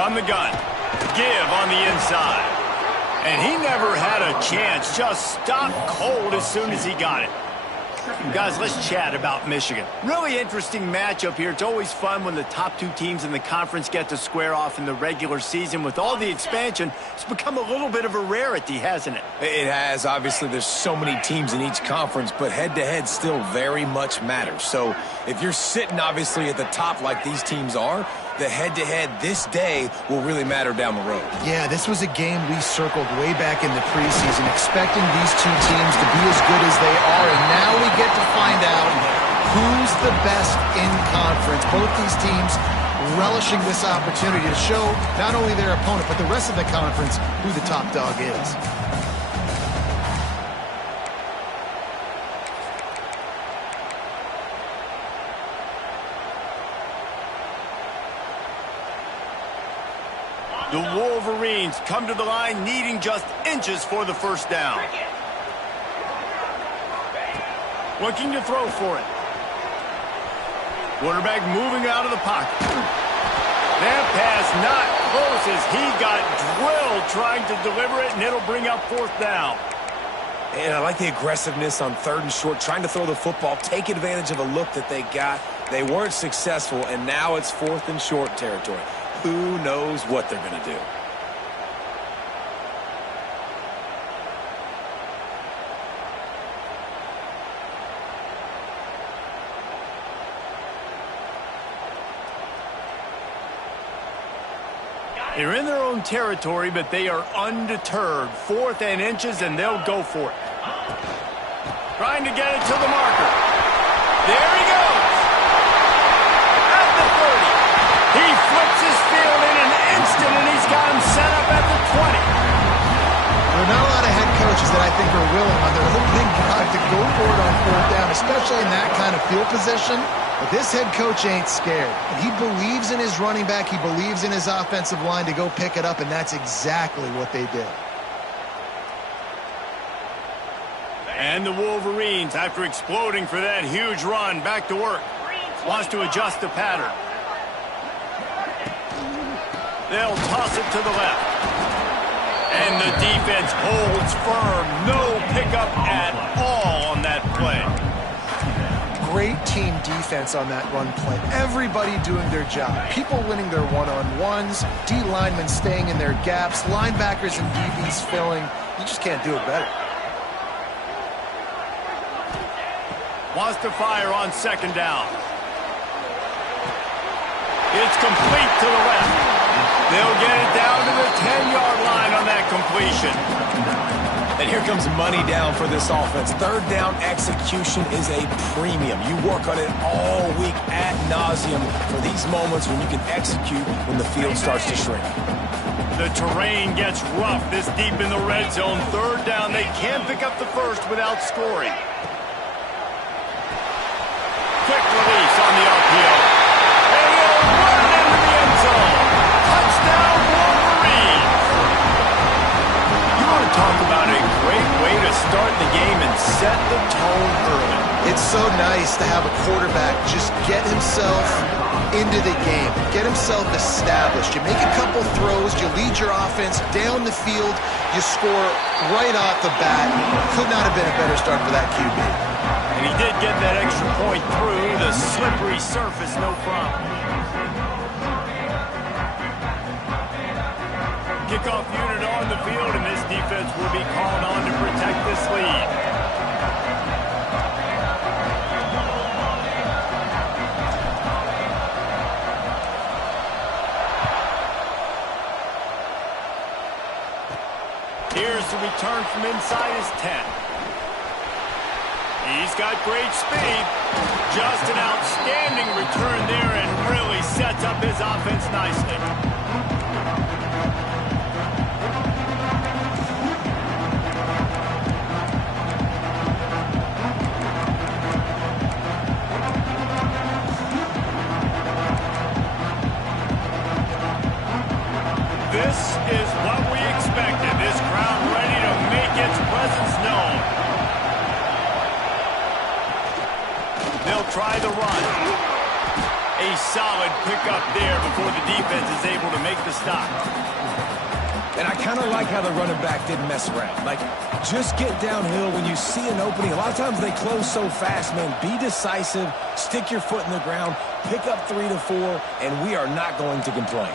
From the gun. Give on the inside. And he never had a chance. Just stopped cold as soon as he got it. Guys, let's chat about Michigan. Really interesting matchup here. It's always fun when the top two teams in the conference get to square off in the regular season. With all the expansion, it's become a little bit of a rarity, hasn't it? It has. Obviously, there's so many teams in each conference, but head-to-head still very much matters. So if you're sitting, obviously, at the top like these teams are, the head-to-head this day will really matter down the road. Yeah, this was a game we circled way back in the preseason, expecting these two teams to be as good as they are, and now we get to find out who's the best in conference. Both these teams relishing this opportunity to show not only their opponent, but the rest of the conference who the top dog is. The Wolverines come to the line needing just inches for the first down. Looking to throw for it. Quarterback moving out of the pocket. That pass not close as he got drilled trying to deliver it, and it'll bring up fourth down. And I like the aggressiveness on 3rd and short, trying to throw the football, take advantage of a look that they got. They weren't successful, and now it's 4th and short territory. Who knows what they're going to do? They're in their own territory, but they are undeterred. 4th and inches, and they'll go for it. Trying to get it to the marker. There he goes. At the 30. He flips his field in an instant, and he's got him set up at the 20. There are not a lot of head coaches that I think are willing on their opening drive to go for it on 4th down, especially in that kind of field position. But this head coach ain't scared. He believes in his running back. He believes in his offensive line to go pick it up, and that's exactly what they did. And the Wolverines, after exploding for that huge run, back to work. Wants to adjust the pattern. They'll toss it to the left. And the defense holds firm. No pickup at all on that play. Great team defense on that run play. Everybody doing their job. People winning their one-on-ones, D linemen staying in their gaps, linebackers and DBs filling. You just can't do it better. Wants to fire on 2nd down. It's complete to the left. They'll get it down to the 10-yard line on that completion. And here comes money down for this offense. 3rd down execution is a premium. You work on it all week ad nauseum for these moments when you can execute when the field starts to shrink. The terrain gets rough this deep in the red zone. 3rd down, they can't pick up the first without scoring. Quick release on the RPO. And he'll run into the end zone. Touchdown, Wolverines. You want to talk about a great way to start the game and set the tone early. It's so nice to have a quarterback just get himself into the game, get himself established. You make a couple throws, you lead your offense down the field, you score right off the bat. Could not have been a better start for that QB. And he did get that extra point through the slippery surface, no problem. Kickoff unit on the field, and this defense will be called on to protect this lead. Here's the return from inside his 10. He's got great speed. Just an outstanding return there and really sets up his offense nicely. This is what we expected. This crowd ready to make its presence known. They'll try the run. A solid pickup there before the defense is able to make the stop. And I kind of like how the running back didn't mess around. Like, just get downhill when you see an opening. A lot of times they close so fast, man. Be decisive, stick your foot in the ground, pick up 3 to 4, and we are not going to complain.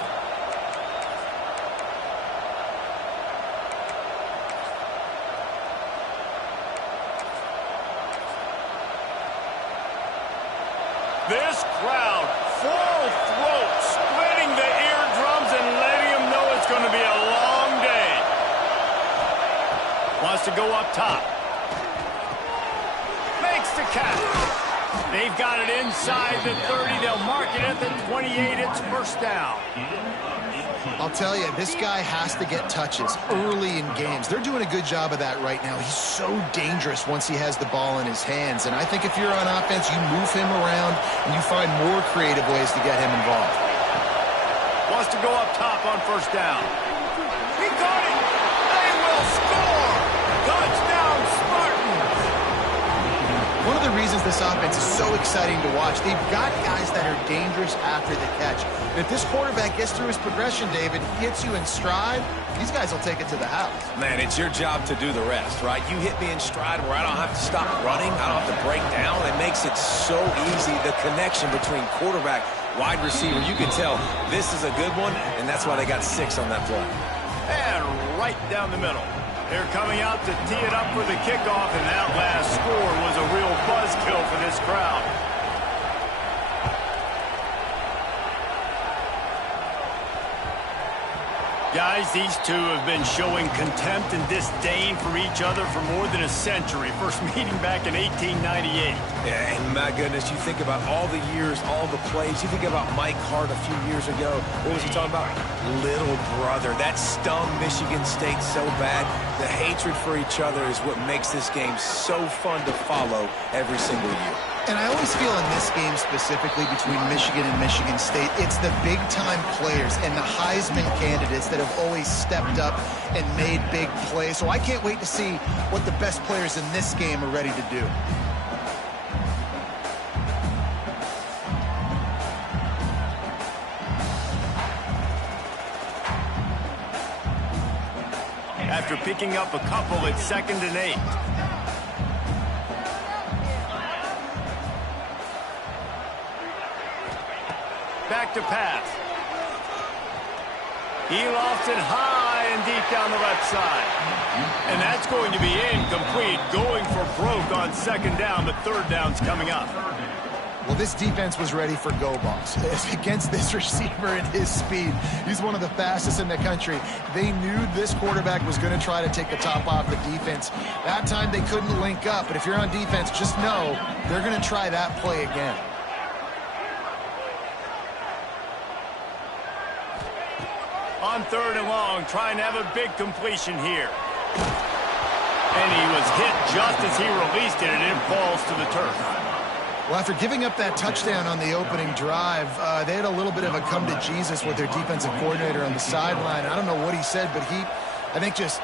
This crowd, full throat, splitting the eardrums and letting them know it's going to be a long day. Wants to go up top. Makes the catch. They've got it inside the 30. They'll mark it at the 28. It's first down. I'll tell you, this guy has to get touches early in games. They're doing a good job of that right now. He's so dangerous once he has the ball in his hands. And I think if you're on offense, you move him around and you find more creative ways to get him involved. Wants to go up top on first down. He got it. They will score. Touchdown, Spartans. One of the reasons this offense is so exciting to watch, they've got guys that are dangerous after the catch. And if this quarterback gets through his progression, David, hits you in stride, these guys will take it to the house. Man, it's your job to do the rest, right? You hit me in stride where I don't have to stop running. I don't have to break down. It makes it so easy. The connection between quarterback, wide receiver, you can tell this is a good one, and that's why they got 6 on that play. And right down the middle. They're coming out to tee it up for the kickoff, and that last score was a real buzzkill for this crowd. Guys, these two have been showing contempt and disdain for each other for more than a century. First meeting back in 1898. Yeah, and my goodness, you think about all the years, all the plays. You think about Mike Hart a few years ago. What was he talking about? Little brother. That stung Michigan State so bad. The hatred for each other is what makes this game so fun to follow every single year. And I always feel in this game specifically between Michigan and Michigan State, it's the big-time players and the Heisman candidates that have always stepped up and made big plays. So I can't wait to see what the best players in this game are ready to do. After picking up a couple, it's 2nd and 8. Back to pass. He lofts it high and deep down the left side. And that's going to be incomplete. Going for broke on 2nd down, but 3rd down's coming up. Well, this defense was ready for go balls. Against this receiver and his speed, he's one of the fastest in the country. They knew this quarterback was going to try to take the top off the defense. That time they couldn't link up, but if you're on defense, just know they're going to try that play again. On 3rd and long, trying to have a big completion here. And he was hit just as he released it, and it falls to the turf. Well, after giving up that touchdown on the opening drive, they had a little bit of a come-to-Jesus with their defensive coordinator on the sideline. I don't know what he said, but he, I think, just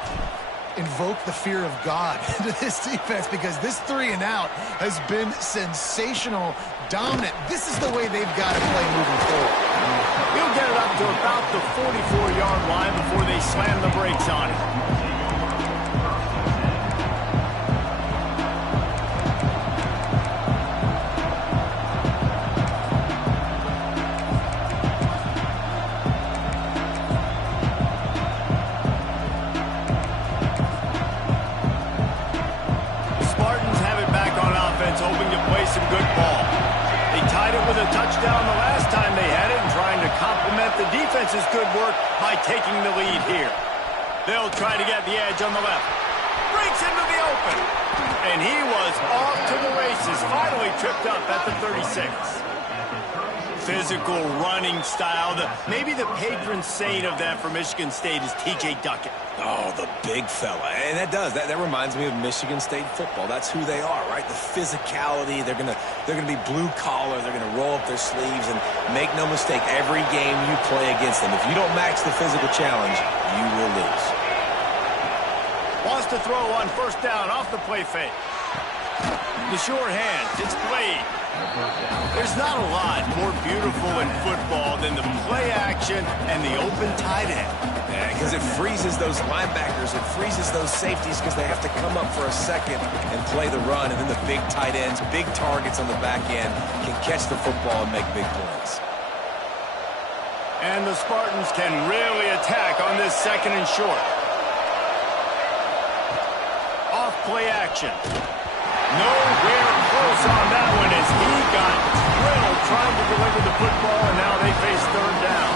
invoked the fear of God into this defense because this 3 and out has been sensational, dominant. This is the way they've got to play moving forward. He'll get it up to about the 44-yard line before they slam the brakes on it. The Spartans have it back on offense, hoping to play some good ball. They tied it with a touchdown the last time they had it and trying to complement the defense's good work by taking the lead here. They'll try to get the edge on the left. Breaks into the open. And he was off to the races. Finally tripped up at the 36. Physical running style. Maybe the patron saint of that for Michigan State is T.J. Duckett. Oh, the big fella. And that reminds me of Michigan State football. That's who they are, right? The physicality. They're gonna be blue collar. They're gonna roll up their sleeves, and make no mistake, every game you play against them, if you don't match the physical challenge, you will lose. Wants to throw on 1st down off the play fake. The short hands. It's played. There's not a lot more beautiful in football than the play action and the open tight end. Yeah, because it freezes those linebackers. It freezes those safeties because they have to come up for a second and play the run. And then the big tight ends, big targets on the back end can catch the football and make big plays. And the Spartans can really attack on this second and short. Off play action. Nowhere close on that one as he got drilled trying to deliver the football, and now they face third down.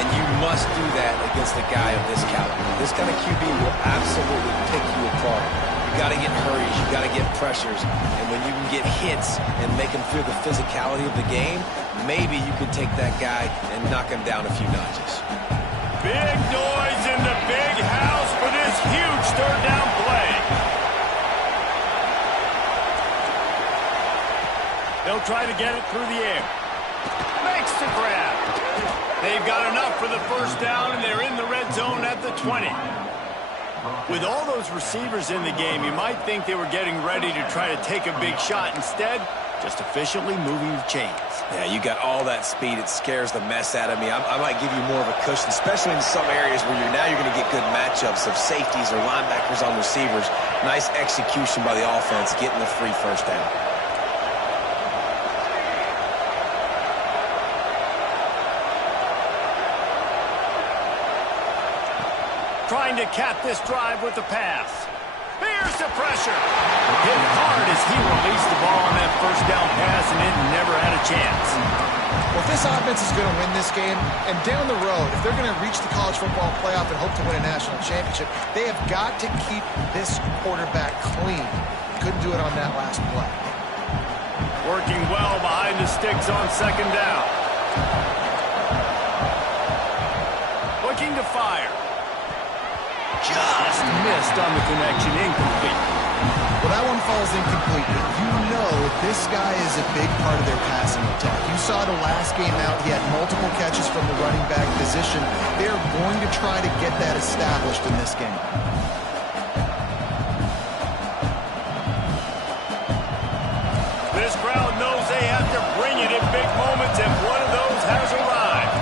And you must do that against a guy of this caliber. This kind of QB will absolutely pick you apart. You got to get hurries, you got to get pressures, and when you can get hits and make him feel the physicality of the game, maybe you can take that guy and knock him down a few notches. Big noise in the big house for this huge third down play. They'll try to get it through the air. Makes the grab. They've got enough for the first down, and they're in the red zone at the 20. With all those receivers in the game, you might think they were getting ready to try to take a big shot. Instead, just efficiently moving the chains. Yeah, you got all that speed. It scares the mess out of me. I might give you more of a cushion, especially in some areas where you're going to get good matchups of safeties or linebackers on receivers. Nice execution by the offense, getting the free first down. Trying to cap this drive with the pass. Here's the pressure. Hit hard as he released the ball on that first down pass, and it never had a chance. Well, if this offense is going to win this game, and down the road, if they're going to reach the college football playoff and hope to win a national championship, they have got to keep this quarterback clean. Couldn't do it on that last play. Working well behind the sticks on second down. Looking to fire. Just missed on the connection, incomplete. Well, that one falls incomplete, but you know this guy is a big part of their passing attack. You saw the last game out, he had multiple catches from the running back position. They're going to try to get that established in this game. This crowd knows they have to bring it in big moments, and one of those has arrived.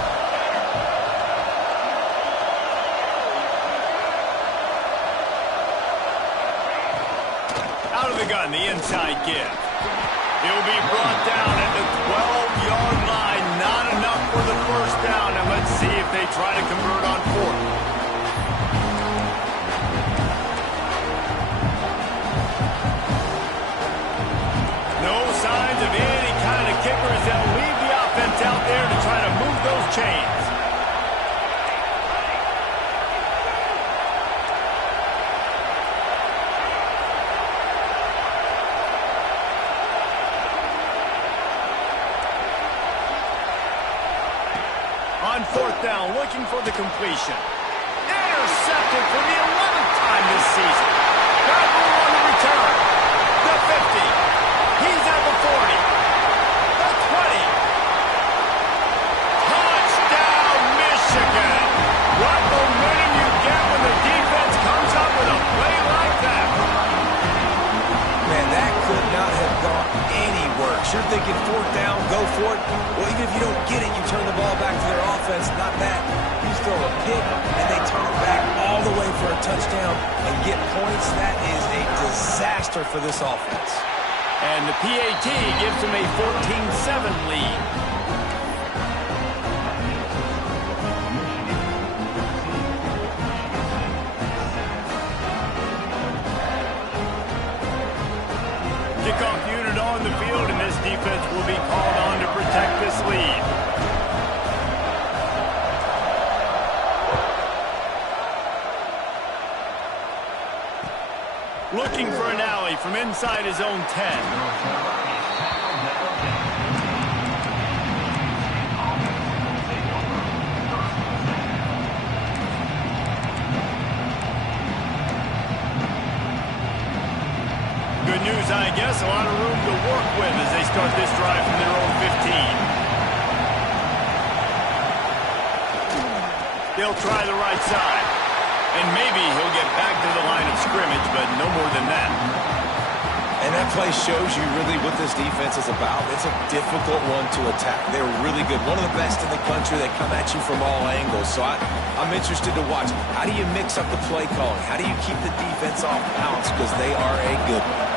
Out of the gun, the inside give. He'll be brought down at the 12-yard line. Not enough for the first down, and let's see if they try to convert on fourth. No signs of any kind of kickers that will leave the offense out there to try to move those chains. On fourth down, looking for the completion. Intercepted for the 11th time this season. Got room on the return. The 50. He's at the 40. The 20. Touchdown, Michigan. What momentum you get when the defense comes up with a play like that. Man, that could not have gone any worse. You're thinking fourth down, go for it. Well, even if you don't get it, you turn the ball back to their offense. Not that. You throw a pick, and they turn it back all the way for a touchdown and get points. That is a disaster for this offense. And the PAT gives them a 14-7 lead. Kickoff unit on the field, and this defense will be called on to protect this lead. Looking for an alley from inside his own 10. Good news, I guess. A lot of room to work with as they start this drive from their own 15. They'll try the right side. And maybe he'll get back to the line of scrimmage, but no more than that. And that play shows you really what this defense is about. It's a difficult one to attack. They're really good. One of the best in the country. They come at you from all angles. So I'm interested to watch. How do you mix up the play calling? How do you keep the defense off balance? Because they are a good one.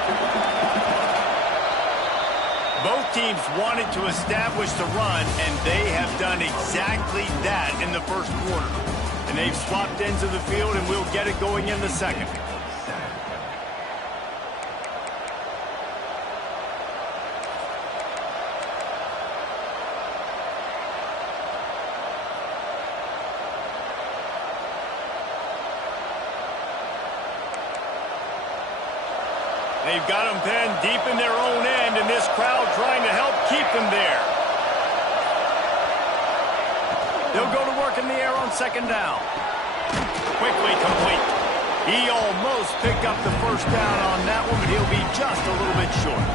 Both teams wanted to establish the run, and they have done exactly that in the first quarter. And they've swapped ends of the field, and we'll get it going in the second. They've got them pinned deep in their own end, and this crowd trying to help keep them there. They'll go to work in the air on second down. Quickly complete. He almost picked up the first down on that one, but he'll be just a little bit short.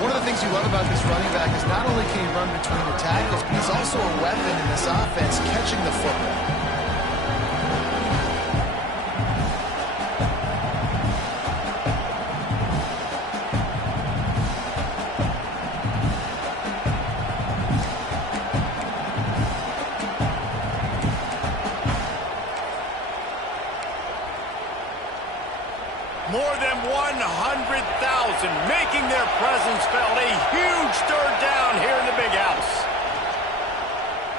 One of the things you love about this running back is not only can he run between the tackles, but he's also a weapon in this offense catching the football. More than 100,000 making their presence felt. A huge third down here in the big house.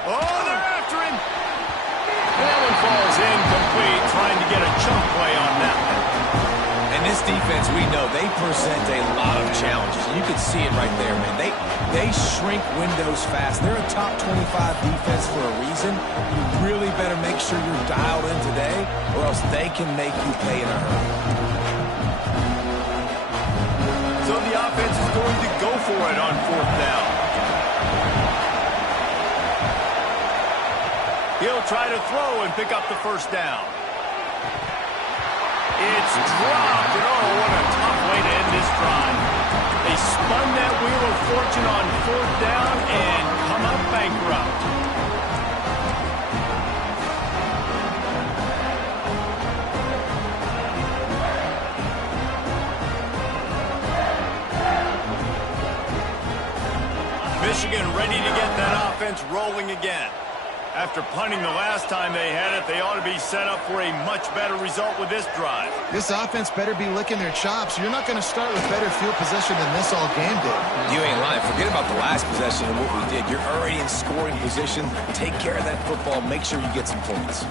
Oh, they're after him. And that one falls incomplete, trying to get a chunk play on that one. And this defense, we know, they present a lot of challenges. You can see it right there, man. They shrink windows fast. They're a top 25 defense for a reason. You really better make sure you're dialed in today, or else they can make you pay in a hurry. So the offense is going to go for it on fourth down. He'll try to throw and pick up the first down. It's dropped, and oh, what a tough way to end this drive. They spun that wheel of fortune on fourth down and come up bankrupt. Michigan ready to get that offense rolling again. After punting the last time they had it, they ought to be set up for a much better result with this drive. This offense better be licking their chops. You're not going to start with better field position than this all game did. You ain't lying. Forget about the last possession and what we did. You're already in scoring position. Take care of that football. Make sure you get some points.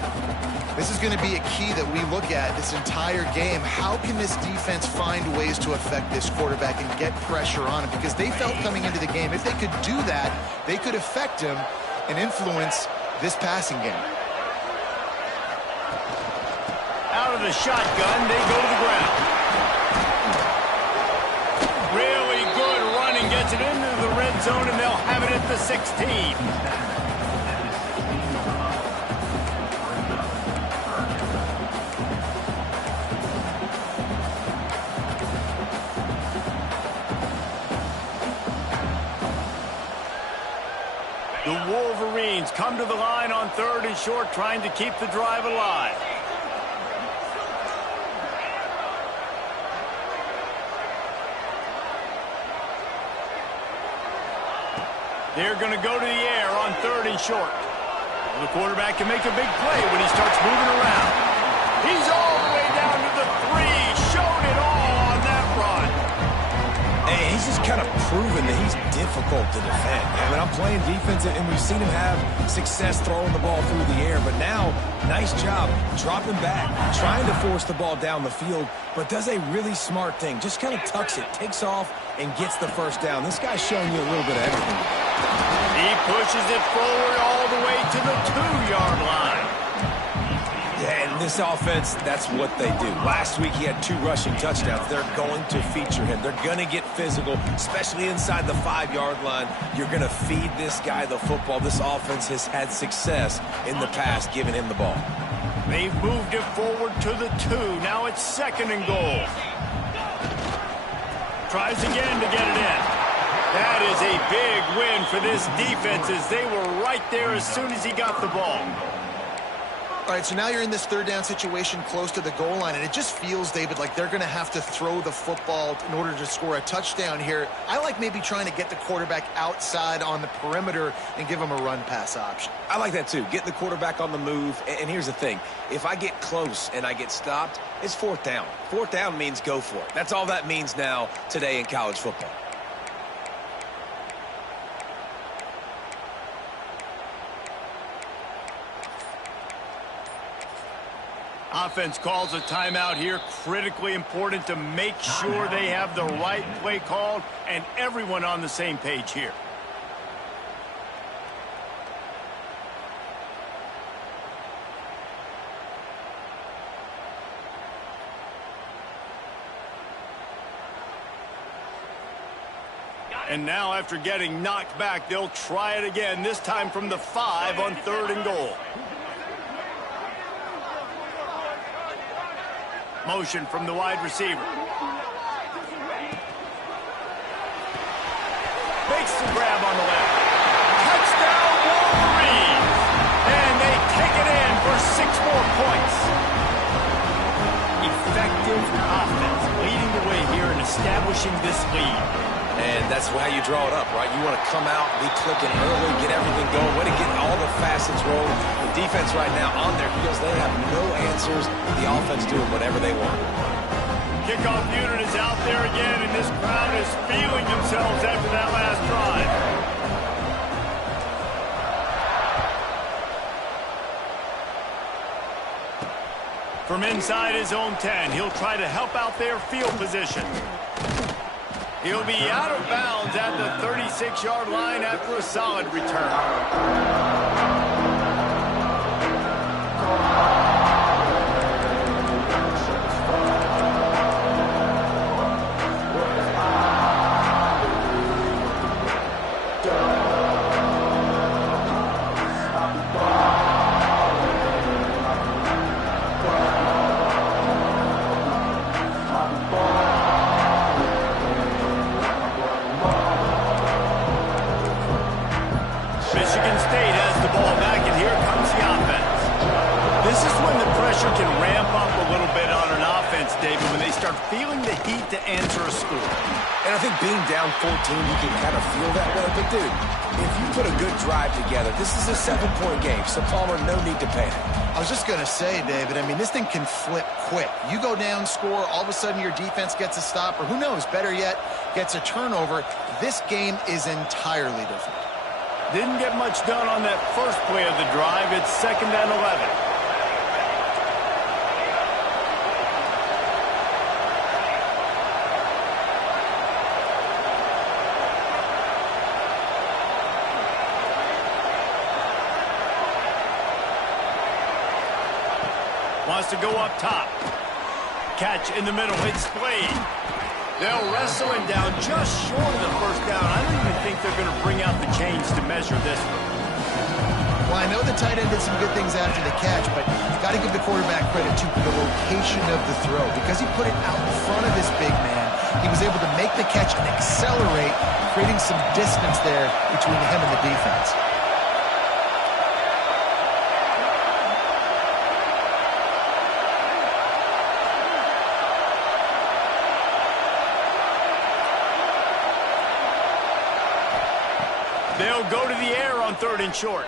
This is going to be a key that we look at this entire game. How can this defense find ways to affect this quarterback and get pressure on him? Because they felt coming into the game, if they could do that, they could affect him and influence this passing game. Out of the shotgun, they go to the ground. Really good running, gets it into the red zone, and they'll have it at the 16. The Wolverines come to the line on third and short, trying to keep the drive alive. They're going to go to the air on third and short. Well, the quarterback can make a big play when he starts moving around. He's all the way down to the 3, showed it all on that run. Hey, he's just kind of proven that he's difficult to defend. I mean, I'm playing defense, and we've seen him have success throwing the ball through the air. But now, nice job dropping back, trying to force the ball down the field, but does a really smart thing. Just kind of tucks it, takes off, and gets the first down. This guy's showing you a little bit of everything. He pushes it forward all the way to the 2-yard line. Yeah, and this offense, that's what they do. Last week, he had 2 rushing touchdowns. They're going to feature him. They're going to get physical, especially inside the 5-yard line. You're going to feed this guy the football. This offense has had success in the past giving him the ball. They've moved it forward to the 2. Now it's second and goal. Tries again to get it in. That is a big win for this defense, as they were right there as soon as he got the ball. All right, so now you're in this third down situation close to the goal line, and it just feels, David, like they're going to have to throw the football in order to score a touchdown here. I like maybe trying to get the quarterback outside on the perimeter and give him a run-pass option. I like that, too. Getting the quarterback on the move. And here's the thing. If I get close and I get stopped, it's fourth down. Fourth down means go for it. That's all that means now today in college football. Offense calls a timeout here. Critically important to make sure they have the right play called and everyone on the same page here. And now after getting knocked back, they'll try it again, this time from the 5 on 3rd and goal. Motion from the wide receiver. Makes the grab on the left. Touchdown Wolverines! And they take it in for 6 more points. Effective offense leading the way here in establishing this lead. And that's how you draw it up, right? You want to come out, be clicking early, get everything going, way to get all the facets rolling. The defense right now on their heels, they have no answers. The offense doing whatever they want. Kickoff unit is out there again, and this crowd is feeling themselves after that last drive. From inside his own 10, he'll try to help out their field position. He'll be out of bounds at the 36-yard line after a solid return. David, when they start feeling the heat to answer a score. And I think being down 14, you can kind of feel that way. But, dude, if you put a good drive together, this is a 7-point game. So, Palmer, no need to panic. I was just going to say, David, I mean, this thing can flip quick. You go down, score, all of a sudden your defense gets a stop, or who knows, better yet, gets a turnover. This game is entirely different. Didn't get much done on that first play of the drive. It's 2nd and 11. Wants to go up top. Catch in the middle. It's Slade. They'll wrestle him down just short of the first down. I don't even think they're going to bring out the chains to measure this one. Well, I know the tight end did some good things after the catch, but you've got to give the quarterback credit to the location of the throw. Because he put it out in front of his big man, he was able to make the catch and accelerate, creating some distance there between him and the defense. They'll go to the air on 3rd and short.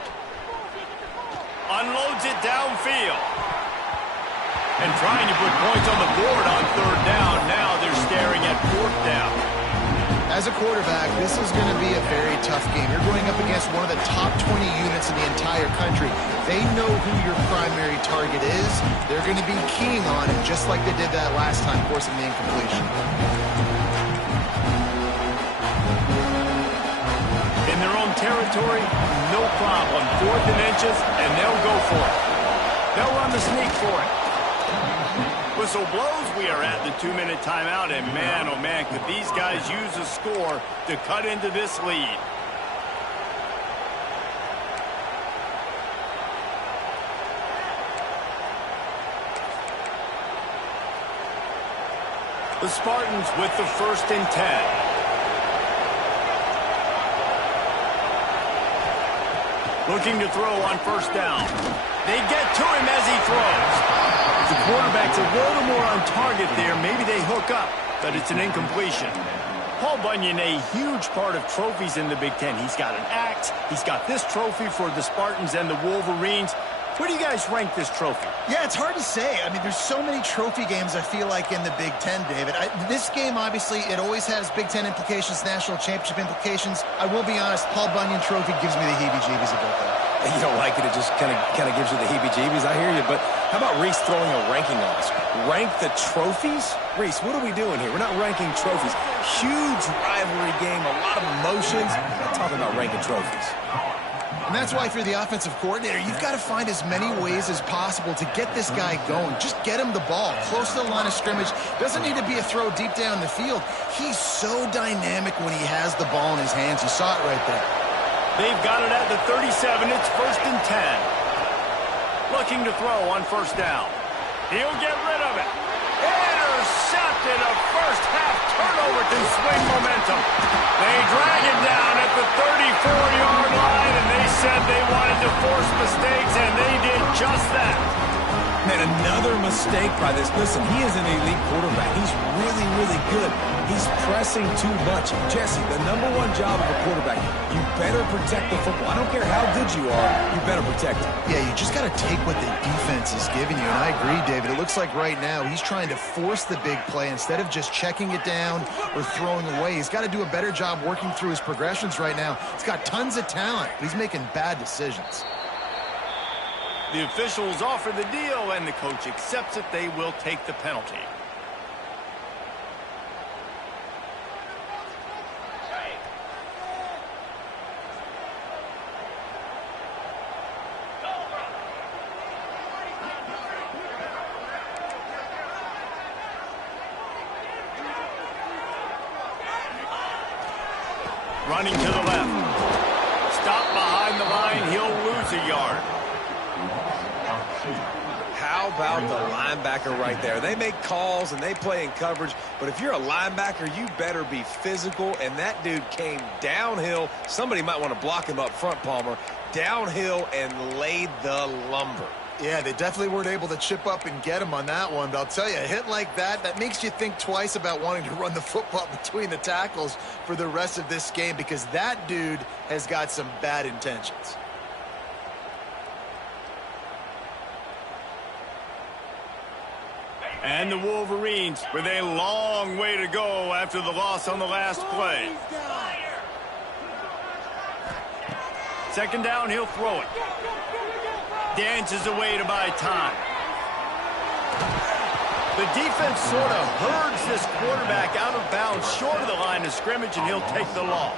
Unloads it downfield. And trying to put points on the board on 3rd down. Now they're staring at 4th down. As a quarterback, this is going to be a very tough game. You're going up against one of the top 20 units in the entire country. They know who your primary target is. They're going to be keying on it, just like they did that last time, forcing the incompletion. In their own territory, no problem. 4th and inches, and they'll go for it. They'll run the sneak for it. Whistle blows. We are at the 2-minute timeout, and man, oh man, could these guys use a score to cut into this lead. The Spartans with the 1st and 10. Looking to throw on first down. They get to him as he throws. The quarterback's a little more on target there. Maybe they hook up, but it's an incompletion. Paul Bunyan, a huge part of trophies in the Big Ten. He's got an axe. He's got this trophy for the Spartans and the Wolverines. Where do you guys rank this trophy? Yeah, it's hard to say. I mean, there's so many trophy games, I feel like, in the Big Ten, David. This game, obviously, it always has Big Ten implications, national championship implications. I will be honest, Paul Bunyan trophy gives me the heebie-jeebies a bit, though. You don't like it, it just kind of gives you the heebie-jeebies. I hear you, but how about Reese throwing a ranking on us? Rank the trophies? Reese, what are we doing here? We're not ranking trophies. Huge rivalry game, a lot of emotions. I'm not talking about ranking trophies. And that's why if you're the offensive coordinator, you've got to find as many ways as possible to get this guy going. Just get him the ball close to the line of scrimmage. Doesn't need to be a throw deep down the field. He's so dynamic when he has the ball in his hands. You saw it right there. They've got it at the 37. It's 1st and 10. Looking to throw on first down. He'll get rid of it. Intercepted. A first-half turnover can swing momentum. They drag it down at the 34-yard line, and they said they wanted to force mistakes, and they did just that. Man, another mistake by this. Listen, he is an elite quarterback. He's really, really good. He's pressing too much. Jesse, the #1 job of a quarterback, you better protect the football. I don't care how good you are, you better protect it. Yeah, you just got to take what the defense is giving you, and I agree, David. It looks like right now he's trying to force the big play instead of just checking it down or throwing away. He's got to do a better job working through his progressions right now. He's got tons of talent, but he's making bad decisions. The officials offer the deal, and the coach accepts it. They will take the penalty. Running to the left. Stop behind the line. He'll lose a yard. How about the linebacker right there? They make calls and they play in coverage, but if you're a linebacker, you better be physical, and that dude came downhill. Somebody might want to block him up front, Palmer. Downhill and laid the lumber. Yeah, they definitely weren't able to chip up and get him on that one, but I'll tell you, a hit like that, that makes you think twice about wanting to run the football between the tackles for the rest of this game, because that dude has got some bad intentions. And the Wolverines with a long way to go after the loss on the last play. Second down, he'll throw it. Dances away to buy time. The defense sort of herds this quarterback out of bounds short of the line of scrimmage, and he'll take the loss.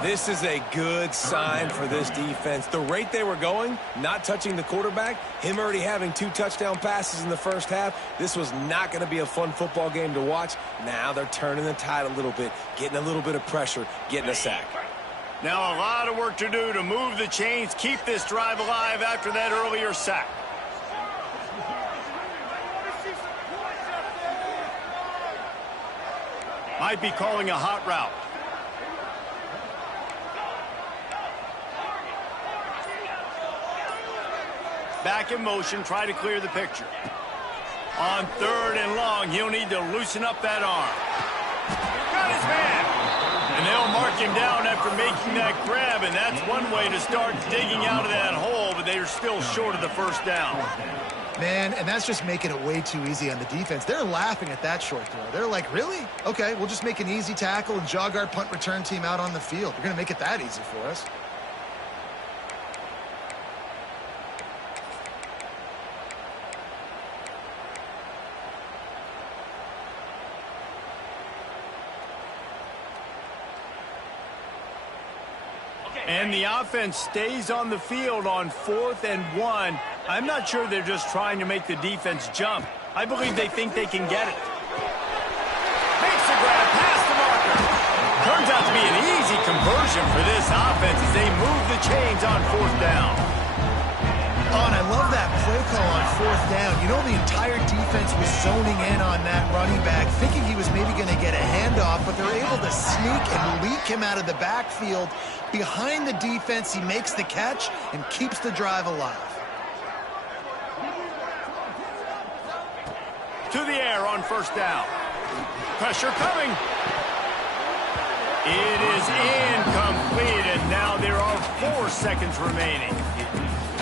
This is a good sign for this defense. The rate they were going, not touching the quarterback, him already having 2 touchdown passes in the first half, this was not going to be a fun football game to watch. Now they're turning the tide a little bit, getting a little bit of pressure, getting a sack. Now a lot of work to do to move the chains, keep this drive alive after that earlier sack. Might be calling a hot route. Back in motion, try to clear the picture. On 3rd and long, he'll need to loosen up that arm. Got his man. And they'll mark him down after making that grab, and that's one way to start digging out of that hole, but they are still short of the first down. Man, and that's just making it way too easy on the defense. They're laughing at that short throw. They're like, really? Okay, we'll just make an easy tackle and jog our punt return team out on the field. We're going to make it that easy for us. And the offense stays on the field on 4th and 1. I'm not sure they're just trying to make the defense jump. I believe they think they can get it. Makes the grab past the marker. Turns out to be an easy conversion for this offense as they move the chains on 4th down. Oh, and I love that play call on 4th down. You know, the entire defense was zoning in on that running back, thinking he was maybe going to get a handoff, but they're able to sneak and leak him out of the backfield. Behind the defense, he makes the catch and keeps the drive alive. To the air on 1st down. Pressure coming. It is incomplete, and now there are 4 seconds remaining.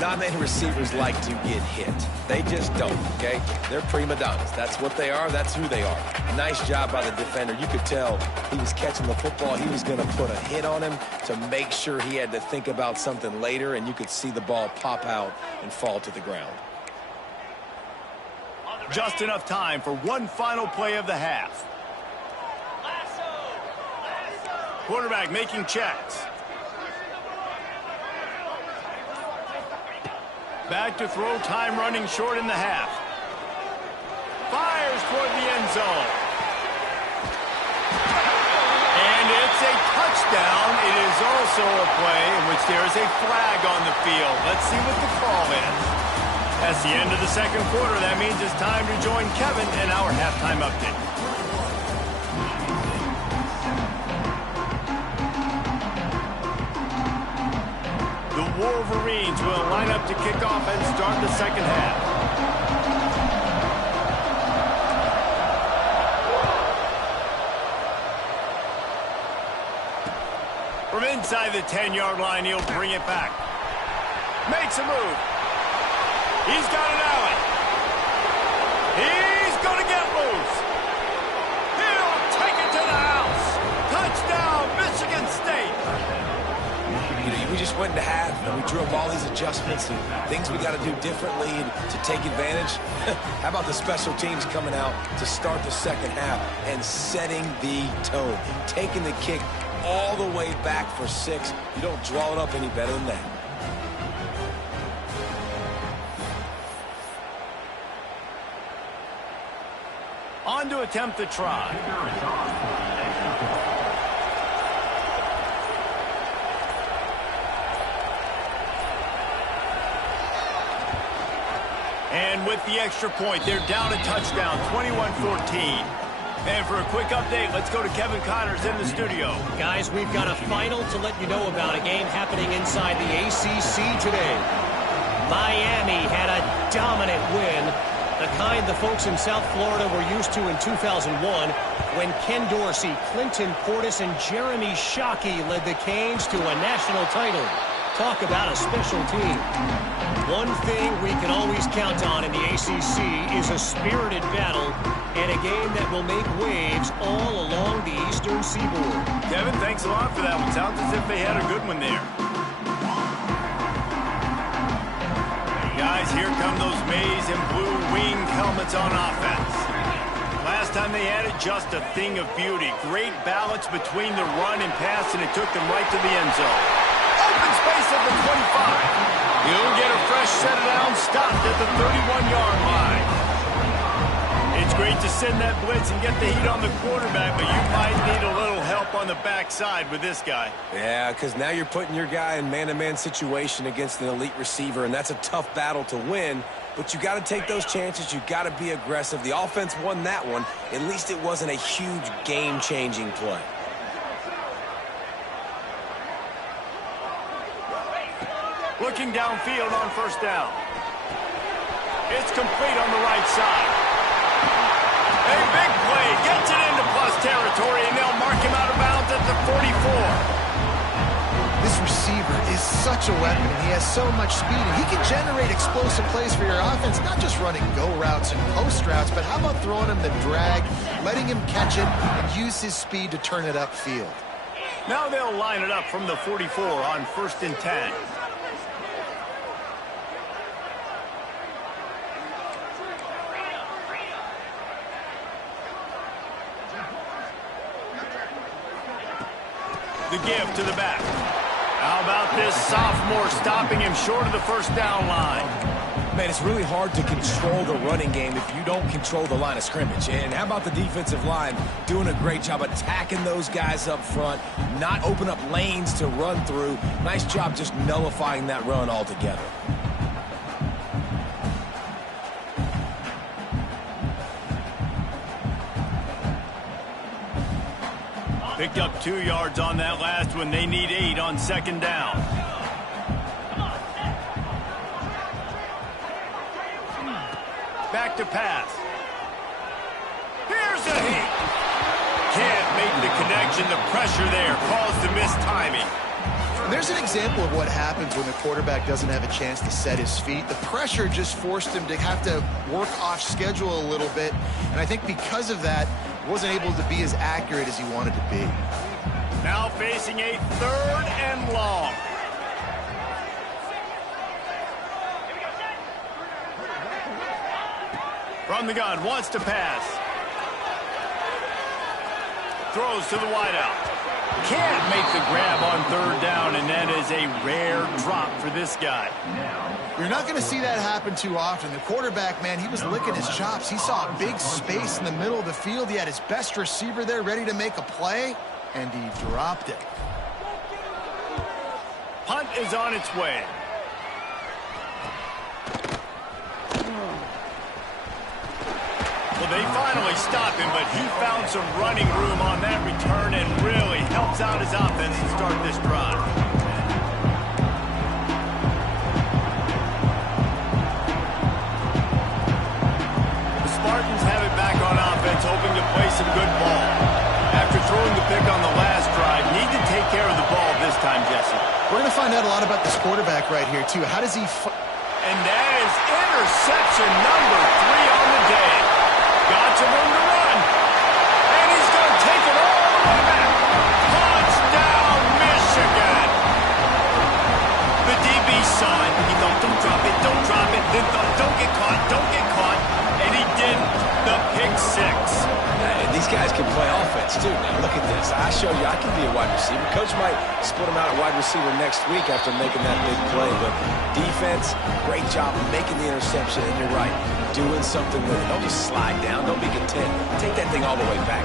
Not many receivers like to get hit. They just don't, okay? They're prima donnas. That's what they are. That's who they are. Nice job by the defender. You could tell he was catching the football. He was going to put a hit on him to make sure he had to think about something later, and you could see the ball pop out and fall to the ground. Just enough time for one final play of the half. Quarterback making checks. Back to throw, time running short in the half. Fires toward the end zone. And it's a touchdown. It is also a play in which there is a flag on the field. Let's see what the call is. That's the end of the 2nd quarter. That means it's time to join Kevin in our halftime update. The Wolverines will line up to kick off and start the 2nd half. From inside the 10-yard line, he'll bring it back. Makes a move. He's got an alley. He's going to get loose. He'll take it to the house. Touchdown, Michigan State. We just went into half, and we drew up all these adjustments and things we got to do differently to take advantage. How about the special teams coming out to start the 2nd half and setting the tone, taking the kick all the way back for 6. You don't draw it up any better than that. On to attempt the try. And with the extra point, they're down a touchdown, 21-14. And for a quick update, let's go to Kevin Connors in the studio. Guys, we've got a final to let you know about, a game happening inside the ACC today. Miami had a dominant win, the kind the folks in South Florida were used to in 2001 when Ken Dorsey, Clinton Portis, and Jeremy Shockey led the Canes to a national title. Talk about a special team. One thing we can always count on in the ACC is a spirited battle and a game that will make waves all along the Eastern Seaboard. Kevin, thanks a lot for that one. Sounds as if they had a good one there. Guys, here come those maize and blue winged helmets on offense. Last time they had it, just a thing of beauty. Great balance between the run and pass, and it took them right to the end zone. Open space at the 25. He'll get a fresh set it down, stopped at the 31-yard line. It's great to send that blitz and get the heat on the quarterback, but you might need a little help on the backside with this guy. Yeah, because now you're putting your guy in man-to-man situation against an elite receiver, and that's a tough battle to win. But you got to take those chances. You got to be aggressive. The offense won that one. At least it wasn't a huge game-changing play. Looking downfield on 1st down. It's complete on the right side. A big play gets it into plus territory, and they'll mark him out of bounds at the 44. This receiver is such a weapon, and he has so much speed, and he can generate explosive plays for your offense, not just running go routes and post routes, but how about throwing him the drag, letting him catch it, and use his speed to turn it upfield. Now they'll line it up from the 44 on 1st and 10. The give to the back. How about this sophomore stopping him short of the 1st down line? Man, it's really hard to control the running game if you don't control the line of scrimmage. And how about the defensive line doing a great job attacking those guys up front, not open up lanes to run through. Nice job just nullifying that run altogether. Picked up 2 yards on that last one. They need 8 on second down. Back to pass. Here's a hit. Can't make the connection. The pressure there caused the missed timing. There's an example of what happens when the quarterback doesn't have a chance to set his feet. The pressure just forced him to have to work off schedule a little bit. And I think because of that, wasn't able to be as accurate as he wanted to be. Now facing a 3rd and long. From the gun, wants to pass. Throws to the wideout. Can't make the grab on 3rd down, and that is a rare drop for this guy. You're not going to see that happen too often. The quarterback, man, he was licking his chops. He saw a big space in the middle of the field. He had his best receiver there ready to make a play, and he dropped it. Punt is on its way. Well, they finally stopped him, but he found some running room on that return and really helps out his offense to start this drive. The Spartans have it back on offense, hoping to play some good ball. After throwing the pick on the last drive, need to take care of the ball this time, Jesse. We're going to find out a lot about this quarterback right here, too. How does he... And that is interception number 3 on the day. Got some room to run. And he's going to take it all the way back. Touchdown, Michigan. The DB saw it. He thought, don't drop it, don't drop it. Then thought, don't get caught, don't get caught. And he didn't. The pick 6. And these guys can play offense, too. Now, look at this. I show you I can be a wide receiver. Coach might split him out at wide receiver next week after making that big play. But defense, great job of making the interception. And you're right, doing something with it. Don't just slide down. Don't be content. Take that thing all the way back.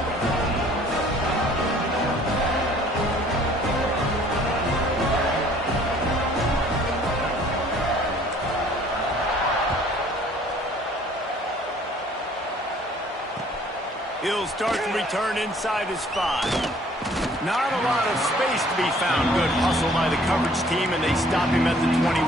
He'll start the return inside his 5. Not a lot of space to be found. Good hustle by the coverage team, and they stop him at the 21.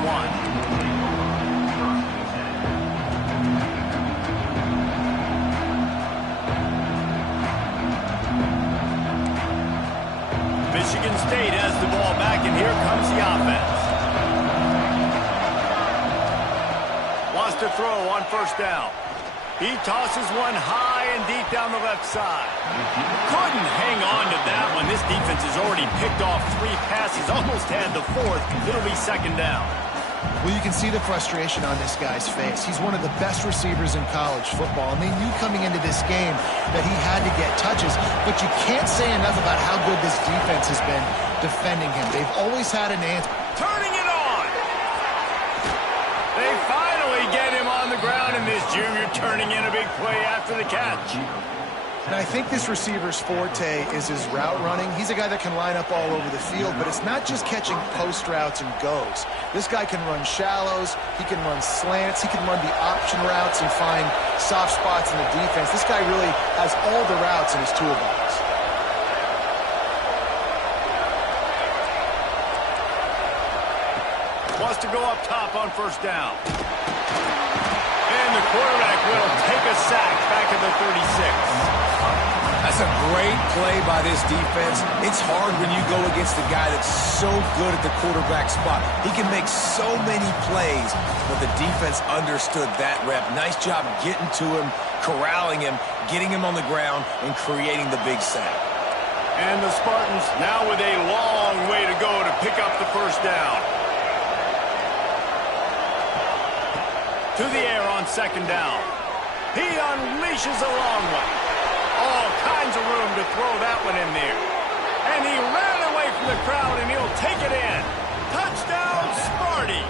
Michigan State has the ball back, and here comes the offense. Wants to throw on 1st down. He tosses one high and deep down the left side. Couldn't hang on to that one. This defense has already picked off 3 passes, almost had the 4th. It'll be 2nd down. Well, you can see the frustration on this guy's face. He's one of the best receivers in college football, and they knew coming into this game that he had to get touches, but you can't say enough about how good this defense has been defending him. They've always had an answer. Turning it on! They finally get him on the ground, and this junior turning in a big play after the catch. And I think this receiver's forte is his route running. He's a guy that can line up all over the field, but it's not just catching post routes and goes. This guy can run shallows, he can run slants, he can run the option routes and find soft spots in the defense. This guy really has all the routes in his toolbox. Wants to go up top on 1st down. And the quarterback will take a sack back at the 36. That's a great play by this defense. It's hard when you go against a guy that's so good at the quarterback spot. He can make so many plays, but the defense understood that rep. Nice job getting to him, corralling him, getting him on the ground, and creating the big sack. And the Spartans now with a long way to go to pick up the 1st down. To the air on 2nd down. He unleashes a long one. All kinds of room to throw that one in there. And he ran away from the crowd, and he'll take it in. Touchdown, Sparty!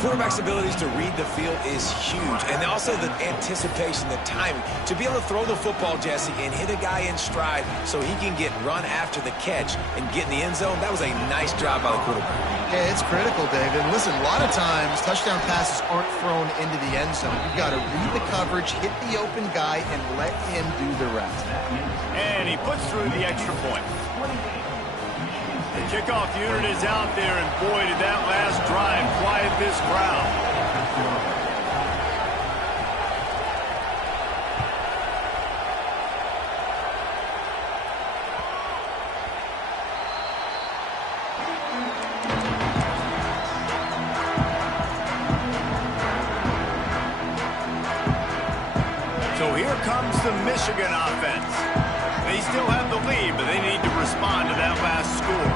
Quarterback's abilities to read the field is huge, and also the anticipation, the timing. To be able to throw the football, Jesse, and hit a guy in stride so he can get run after the catch and get in the end zone, that was a nice job by the quarterback. Yeah, it's critical, David. Listen, a lot of times touchdown passes aren't thrown into the end zone. You've got to read the coverage, hit the open guy, and let him do the rest. And he puts through the extra point. The kickoff unit is out there, and boy, did that last drive quiet this crowd. So here comes the Michigan offense. They still have the lead, but they need to respond to that last score.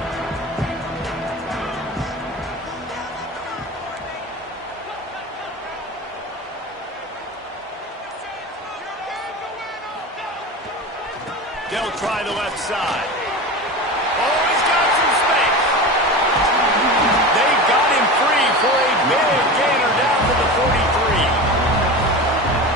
They'll try the left side. Oh, he's got some space. They got him free for a big gainer down to the 43.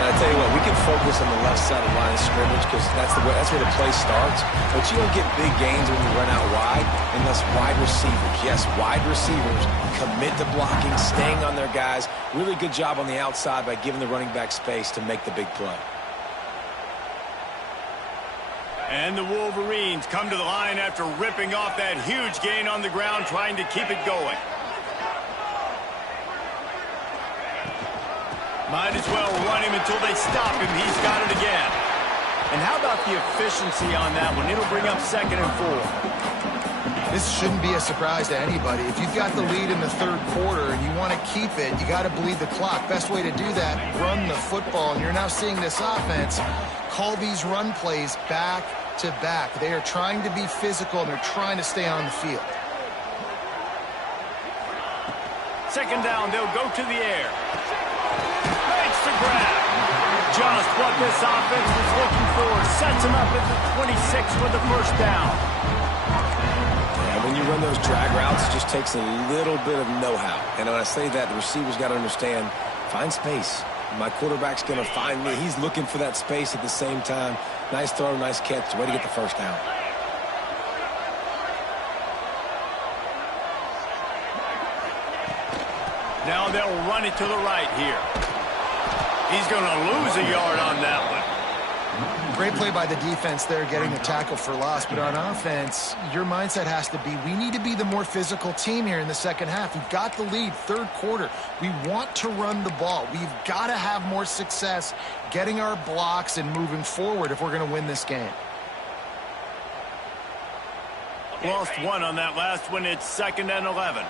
I tell you what, we can focus on the left side of the line of scrimmage because that's where the play starts. But you don't get big gains when you run out wide unless wide receivers, yes, wide receivers commit to blocking, staying on their guys. Really good job on the outside by giving the running back space to make the big play. And the Wolverines come to the line after ripping off that huge gain on the ground, trying to keep it going. Might as well run him until they stop him. He's got it again. And how about the efficiency on that one? It'll bring up 2nd and 4. This shouldn't be a surprise to anybody. If you've got the lead in the third quarter and you want to keep it, you got to bleed the clock. Best way to do that, run the football. And you're now seeing this offense call these run plays back to back. They are trying to be physical, and they're trying to stay on the field. 2nd down, they'll go to the air. Makes the grab. Just what this offense was looking for. Sets him up at the 26 with the 1st down. Yeah, when you run those drag routes, it just takes a little bit of know-how. And when I say that, the receiver's got to understand, find space. My quarterback's going to find me. He's looking for that space at the same time. Nice throw, nice catch. Way to get the 1st down. Now they'll run it to the right here. He's going to lose a yard on that one. Great play by the defense there, getting the tackle for loss. But on offense, your mindset has to be, we need to be the more physical team here in the second half. We've got the lead, third quarter. We want to run the ball. We've got to have more success getting our blocks and moving forward if we're going to win this game. Lost one on that last one. It's 2nd and 11.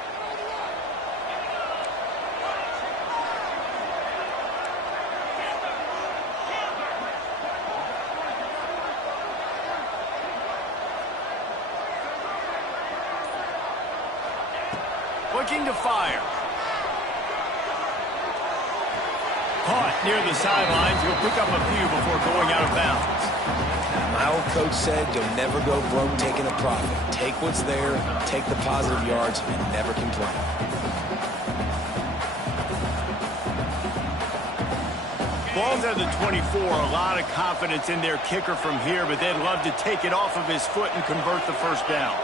Looking to fire. Caught near the sidelines. He'll pick up a few before going out of bounds. My old coach said you'll never go broke taking a profit. Take what's there, take the positive yards, and never complain. Ball's at the 24. A lot of confidence in their kicker from here, but they'd love to take it off of his foot and convert the 1st down.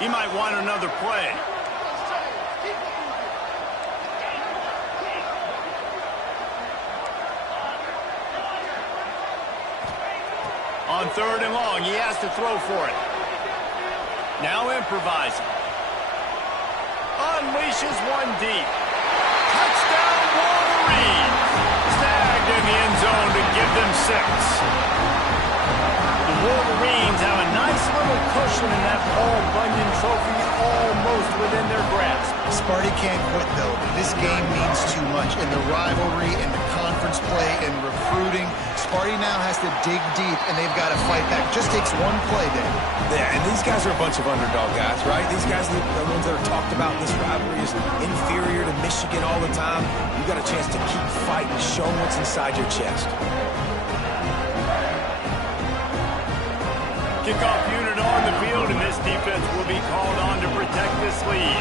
He might want another play. On 3rd and long, he has to throw for it. Now improvising. Unleashes one deep. Touchdown Wolverines. Snagged in the end zone to give them 6. The Wolverines have a nice little cushion in that Paul Bunyan trophy almost within their grasp. Sparty can't quit, though. This game means too much. In the rivalry, in the conference play, in recruiting, Sparty now has to dig deep, and they've got to fight back. Just takes one play, David. Yeah, and these guys are a bunch of underdog guys, right? These guys, the ones that are talked about in this rivalry is inferior to Michigan all the time. You got a chance to keep fighting, show them what's inside your chest. Kickoff unit on the field, and this defense will be called on to protect this lead.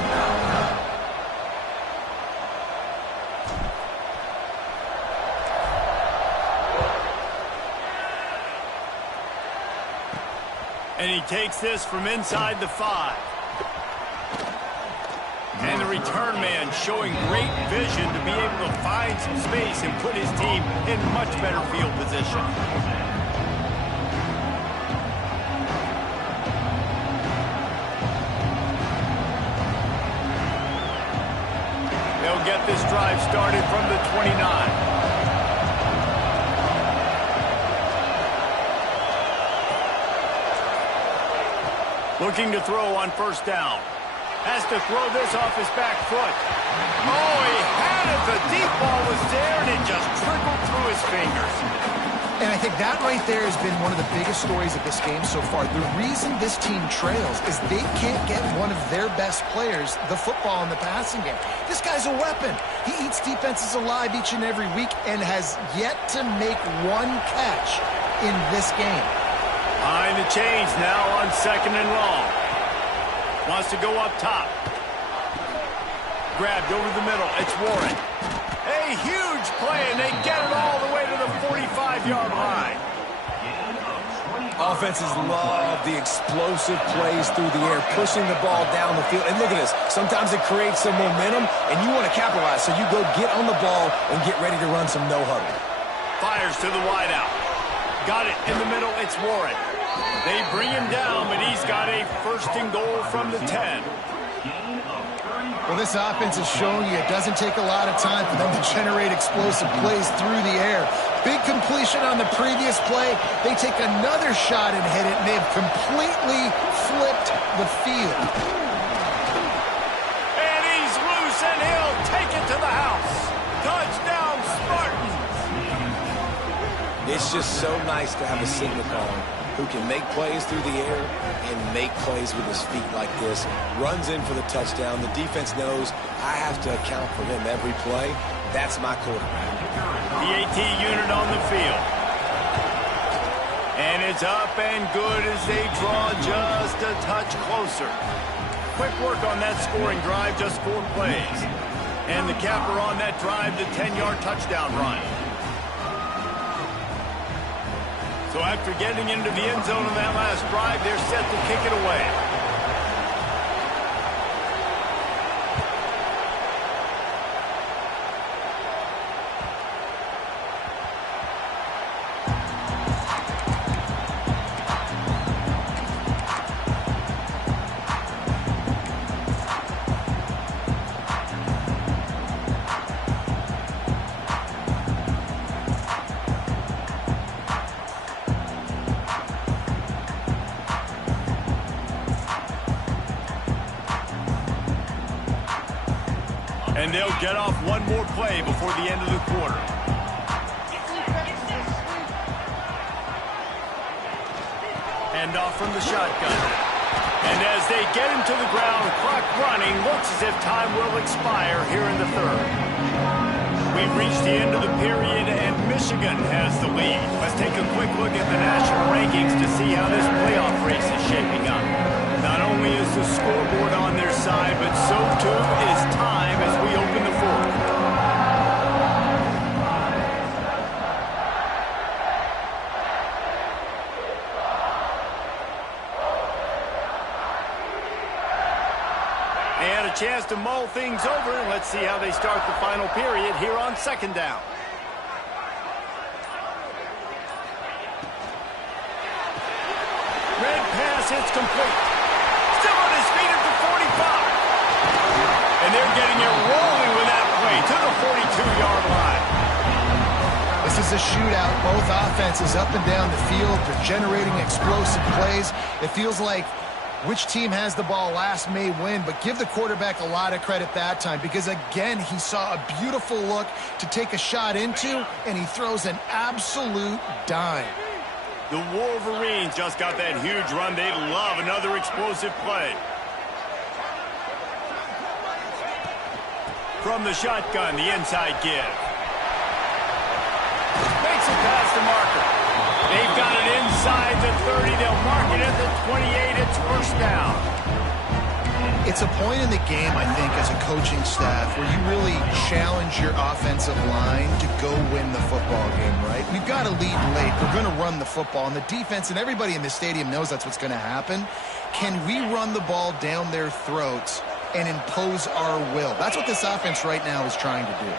And he takes this from inside the 5. And the return man showing great vision to be able to find some space and put his team in much better field position. They'll get this drive started from the 29. Looking to throw on first down. Has to throw this off his back foot. Oh, he had it. The deep ball was there, and it just trickled through his fingers. And I think that right there has been one of the biggest stories of this game so far. The reason this team trails is they can't get one of their best players the football in the passing game. This guy's a weapon. He eats defenses alive each and every week and has yet to make one catch in this game. Behind the chains now on 2nd and long. Wants to go up top. Grabbed over the middle. It's Warren. A huge play, and they get it all the way to the 45-yard line. Offenses love the explosive plays through the air, pushing the ball down the field. And look at this. Sometimes it creates some momentum, and you want to capitalize. So you go get on the ball and get ready to run some no-huddle. Fires to the wideout. Got it in the middle. It's Warren. They bring him down, but he's got a 1st and goal from the 10. Well, this offense is showing you it doesn't take a lot of time for them to generate explosive plays through the air. Big completion on the previous play. They take another shot and hit it, and they've completely flipped the field. And he's loose, and he'll take it to the house. Touchdown, Spartans! It's just so nice to have a signal caller who can make plays through the air and make plays with his feet like this. Runs in for the touchdown. The defense knows I have to account for him every play. That's my quarterback. The AT unit on the field. And it's up and good as they draw just a touch closer. Quick work on that scoring drive, just 4 plays. And the capper on that drive, the 10-yard touchdown run. So after getting into the end zone on that last drive, they're set to kick it away. And they'll get off one more play before the end of the quarter. Hand off from the shotgun. And as they get him to the ground, clock running, looks as if time will expire here in the 3rd. We've reached the end of the period, and Michigan has the lead. Let's take a quick look at the national rankings to see how this playoff race is shaping up. Not only is the scoreboard on their side, but so too is time as we open the 4th. And a chance to mull things over. Let's see how they start the final period here on 2nd down. Red pass, it's complete. Still on his feet at the 45. And they're getting it rolling with that play to the 42-yard line. This is a shootout. Both offenses up and down the field. They're generating explosive plays. It feels like which team has the ball last may win, but give the quarterback a lot of credit that time because, again, he saw a beautiful look to take a shot into, and he throws an absolute dime. The Wolverines just got that huge run. They love another explosive play. From the shotgun, the inside give. Makes it past the marker. They've got it inside the 30. They'll mark it at the 28. It's 1st down. It's a point in the game, I think, as a coaching staff where you really challenge your offensive line to go win the football game, right? We've got to lead late. We're going to run the football, and the defense and everybody in the stadium knows that's what's going to happen. Can we run the ball down their throats and impose our will? That's what this offense right now is trying to do.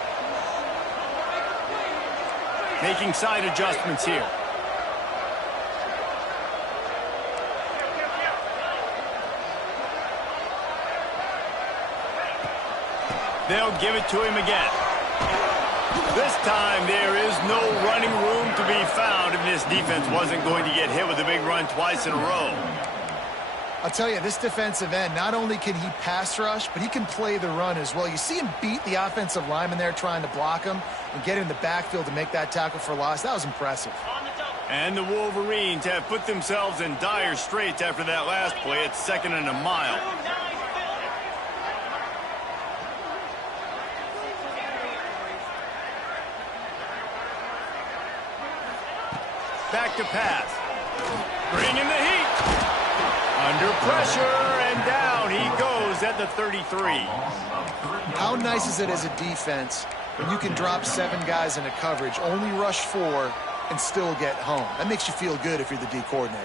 Making side adjustments here. They'll give it to him again. This time there is no running room to be found if this defense wasn't going to get hit with a big run twice in a row. I'll tell you, this defensive end, not only can he pass rush, but he can play the run as well. You see him beat the offensive lineman there trying to block him and get in the backfield to make that tackle for loss. That was impressive. And the Wolverines have put themselves in dire straits after that last play. It's 2nd and a mile. Back to pass. Bringing the heat. Under pressure, and down he goes at the 33. How nice is it as a defense when you can drop 7 guys into coverage, only rush 4, and still get home? That makes you feel good if you're the D coordinator.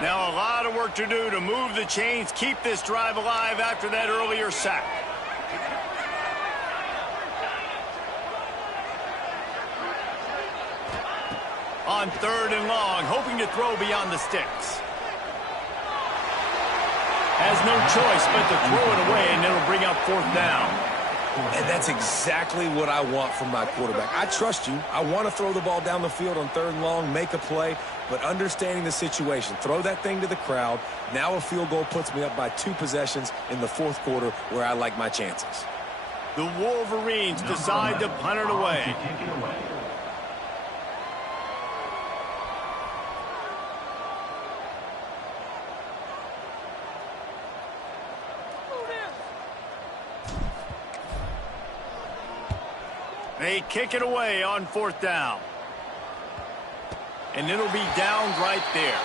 Now a lot of work to do to move the chains, keep this drive alive after that earlier sack. On 3rd and long, hoping to throw beyond the sticks. Has no choice but to throw it away, and it'll bring up 4th down. And that's exactly what I want from my quarterback. I trust you. I want to throw the ball down the field on 3rd and long, make a play, but understanding the situation, throw that thing to the crowd. Now a field goal puts me up by 2 possessions in the 4th quarter where I like my chances. The Wolverines decide to punt it away. They kick it away on 4th down. And it'll be down right there.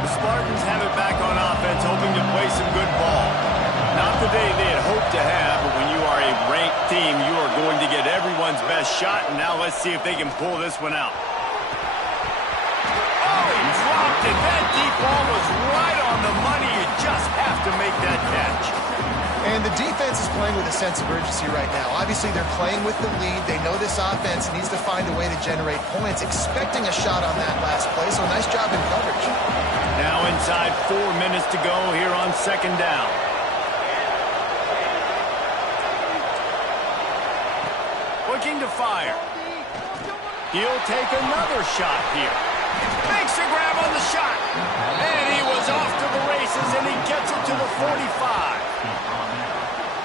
The Spartans have it back on offense, hoping to play some good ball. Not the day they had hoped to have, but when you are a ranked team, you are going to get everyone's best shot, and now let's see if they can pull this one out. Oh, he dropped it. That deep ball was right on the money. You just have to make that catch. And the defense is playing with a sense of urgency right now. Obviously, they're playing with the lead. They know this offense needs to find a way to generate points, expecting a shot on that last play, so nice job in coverage. Now inside 4 minutes to go here on 2nd down. Looking to fire. He'll take another shot here. Makes a grab on the shot. And he was off to the races, and he gets it to the 45.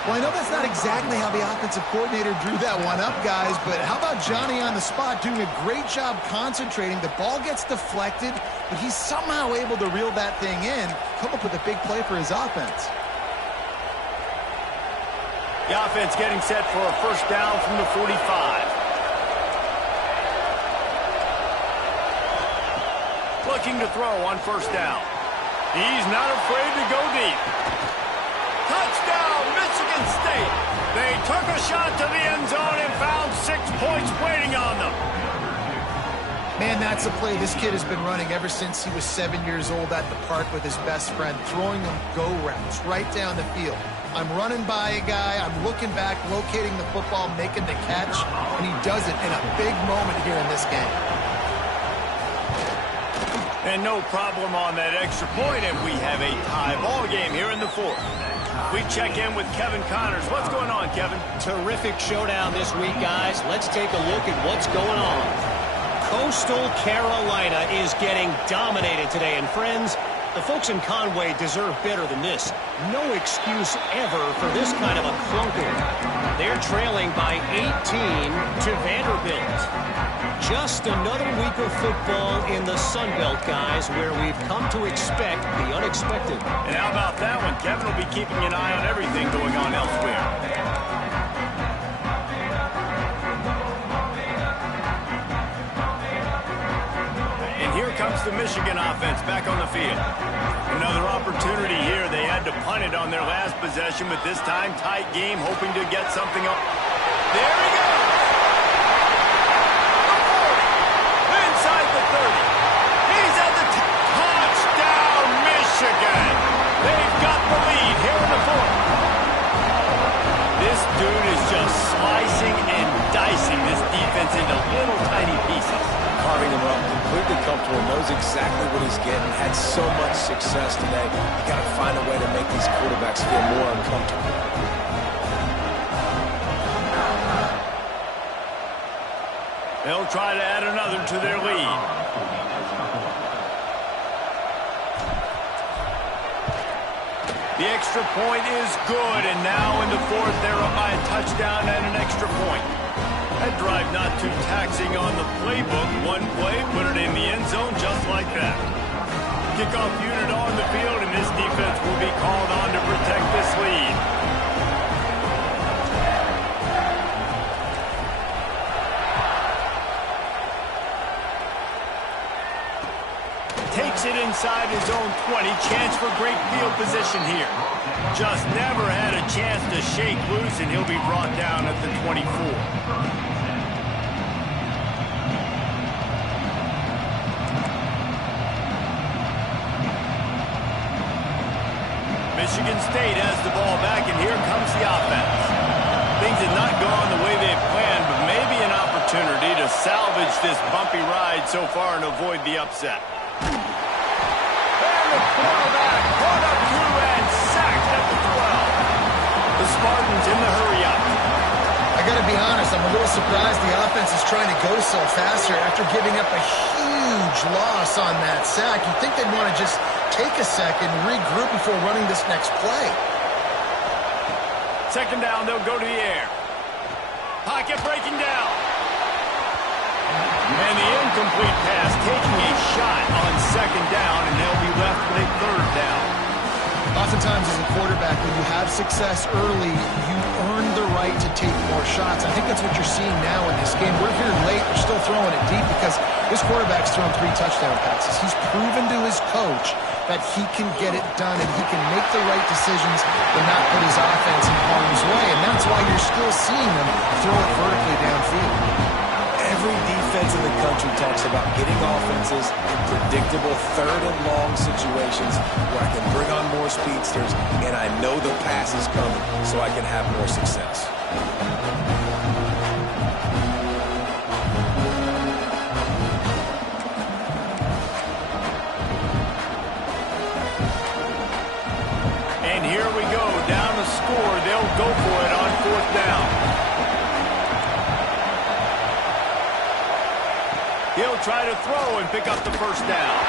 Well, I know that's not exactly how the offensive coordinator drew that one up, guys, but how about Johnny on the spot doing a great job concentrating? The ball gets deflected, but he's somehow able to reel that thing in, come up with a big play for his offense. The offense getting set for a 1st down from the 45. Looking to throw on 1st down. He's not afraid to go deep. Touchdown, Michigan State. They took a shot to the end zone and found 6 points waiting on them. Man, that's a play this kid has been running ever since he was 7 years old at the park with his best friend, throwing them go routes right down the field. I'm running by a guy, I'm looking back, locating the football, making the catch, and he does it in a big moment here in this game. And no problem on that extra point, and we have a tie ball game here in the 4th. We check in with Kevin Connors. What's going on, Kevin? Terrific showdown this week, guys. Let's take a look at what's going on. Coastal Carolina is getting dominated today, and friends, the folks in Conway deserve better than this. No excuse ever for this kind of a clunker. They're trailing by 18 to Vanderbilt. Just another week of football in the Sun Belt, guys, where we've come to expect the unexpected. And how about that one? Kevin will be keeping an eye on everything going on elsewhere. And here comes the Michigan offense back on the field. Another opportunity here. They had to punt it on their last possession, but this time tight game, hoping to get something up. There he goes! Inside the 30. He's at the touchdown, Michigan. They've got the lead here in the fourth. This dude is just slicing and dicing this defense into little tiny pieces. Carving him up, completely comfortable, knows exactly what he's getting, had so much success today. You got to find a way to make these quarterbacks feel more uncomfortable. They'll try to add another to their lead. The extra point is good, and now in the fourth, they're up by a touchdown and an extra point. That drive not too taxing on the playbook. One play, put it in the end zone just like that. Kickoff unit on the field, and this defense will be called on to protect this lead. Takes it inside his own 20. Chance for great field position here. Just never had a chance to shake loose, and he'll be brought down at the 24. Michigan State has the ball back, and here comes the offense. Things have not gone the way they've planned, but maybe an opportunity to salvage this bumpy ride so far and avoid the upset. And the quarterback caught up through and sacked at the 12. The Spartans in the hurry-up. I got to be honest, I'm a little surprised the offense is trying to go so fast here after giving up a huge loss on that sack. You'd think they'd want to just take a second, regroup before running this next play. Second down, they'll go to the air. Pocket breaking down. And the incomplete pass taking a shot on second down, and they'll be left with a third down. Oftentimes as a quarterback, when you have success early, you earn the right to take more shots. I think that's what you're seeing now in this game. We're here late. We're still throwing it deep because this quarterback's thrown 3 touchdown passes. He's proven to his coach that he can get it done and he can make the right decisions and not put his offense in harm's way. And that's why you're still seeing him throw it vertically downfield. Every defense in the country talks about getting offenses in predictable third and long situations where I can bring on more speedsters and I know the pass is coming so I can have more success. And here we go, down the score. They'll go for it on fourth down. He'll try to throw and pick up the first down.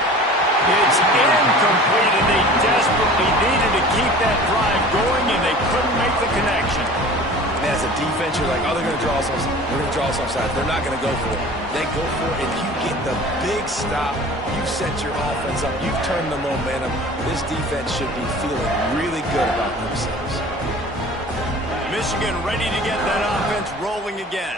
It's incomplete, and they desperately needed to keep that drive going, and they couldn't make the connection. And as a defense, you're like, oh, they're going to draw us offside. They're going to draw us offside. They're not going to go for it. They go for it, and you get the big stop. You've set your offense up. You've turned the momentum. This defense should be feeling really good about themselves. Michigan ready to get that offense rolling again.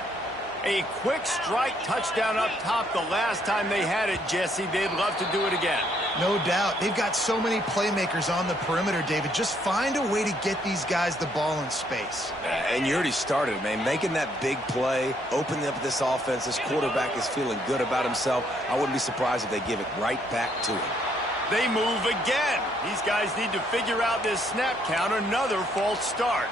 A quick strike touchdown up top the last time they had it, Jesse. They'd love to do it again. No doubt. They've got so many playmakers on the perimeter, David. Just find a way to get these guys the ball in space. And you already started, man. Making that big play, opening up this offense. This quarterback is feeling good about himself. I wouldn't be surprised if they give it right back to him. They move again. These guys need to figure out this snap count. Another false start.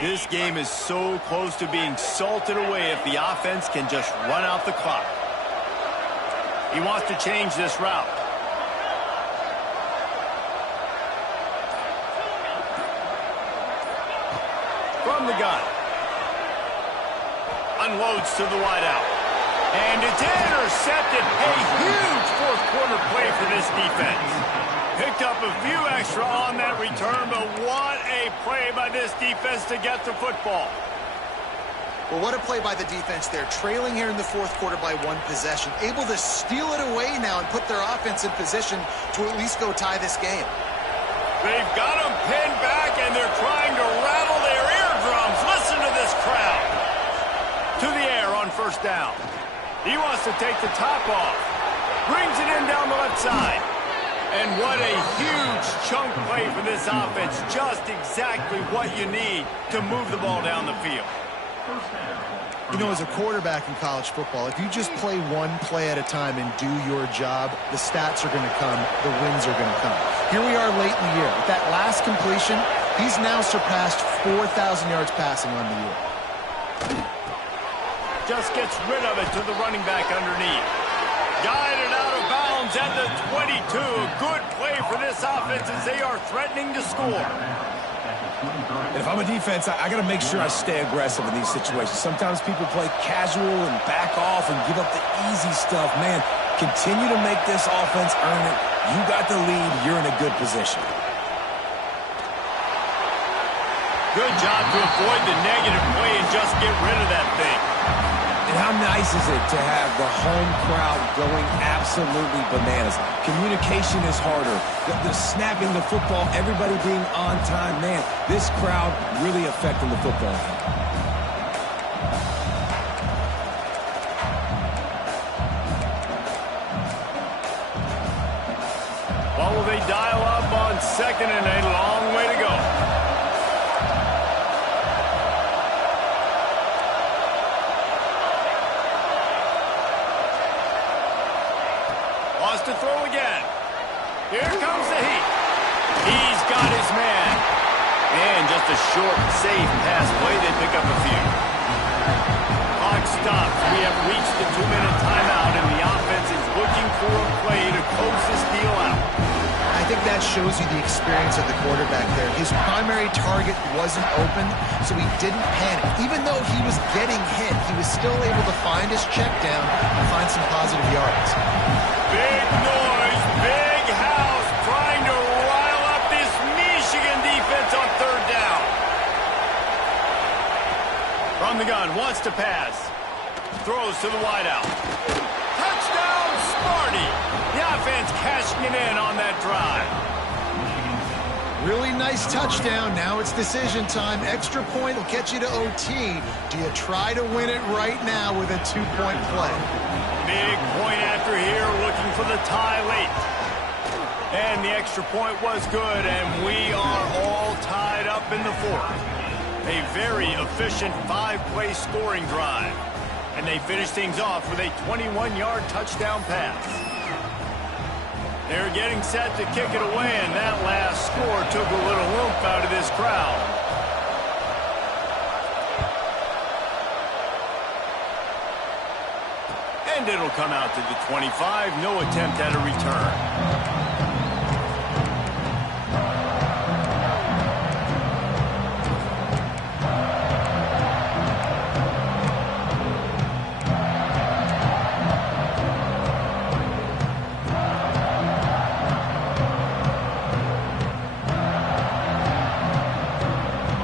This game is so close to being salted away if the offense can just run out the clock. He wants to change this route. From the gun. Unloads to the wideout. And it's intercepted. A huge fourth quarter play for this defense. Picked up a few extra on that return, but what a play by this defense to get the football. Well, what a play by the defense there. Trailing here in the fourth quarter by 1 possession. Able to steal it away now and put their offense in position to at least go tie this game. They've got them pinned back, and they're trying to rattle their eardrums. Listen to this crowd. To the air on first down. He wants to take the top off. Brings it in down the left side. And what a huge chunk play for this offense. Just exactly what you need to move the ball down the field. You know, as a quarterback in college football, if you just play one play at a time and do your job, the stats are going to come, the wins are going to come. Here we are late in the year. With that last completion, he's now surpassed 4,000 yards passing on the year. Just gets rid of it to the running back underneath. Guided out of bounds at the 22. A good play for this offense as they are threatening to score. And if I'm a defense, I got to make sure I stay aggressive in these situations. Sometimes people play casual and back off and give up the easy stuff. Man, continue to make this offense earn it. You got the lead. You're in a good position. Good job to avoid the negative play and just get rid of that thing. And how nice is it to have the home crowd going absolutely bananas? Communication is harder. The snapping the football, everybody being on time. Man, this crowd really affecting the football game. What will they dial up on second and a long way to go? To throw again. Here comes the heat. He's got his man. And just a short, safe pass play. They pick up a few. Clock stops. We have reached the 2-minute timeout, and the offense is looking for a play to close this deal out. I think that shows you the experience of the quarterback there. His primary target wasn't open, so he didn't panic. Even though he was getting hit, he was still able to find his check down and find some positive yards. Big noise, big house, trying to rile up this Michigan defense on third down. From the gun, wants to pass. Throws to the wideout. Touchdown, Sparty. The offense cashing it in on that drive. Really nice touchdown. Now it's decision time. Extra point will get you to OT. Do you try to win it right now with a 2-point play? Big point after here, looking for the tie late. And the extra point was good, and we are all tied up in the fourth. A very efficient 5-play scoring drive. And they finish things off with a 21-yard touchdown pass. They're getting set to kick it away, and that last score took a little oomph out of this crowd. And it'll come out to the 25. No attempt at a return.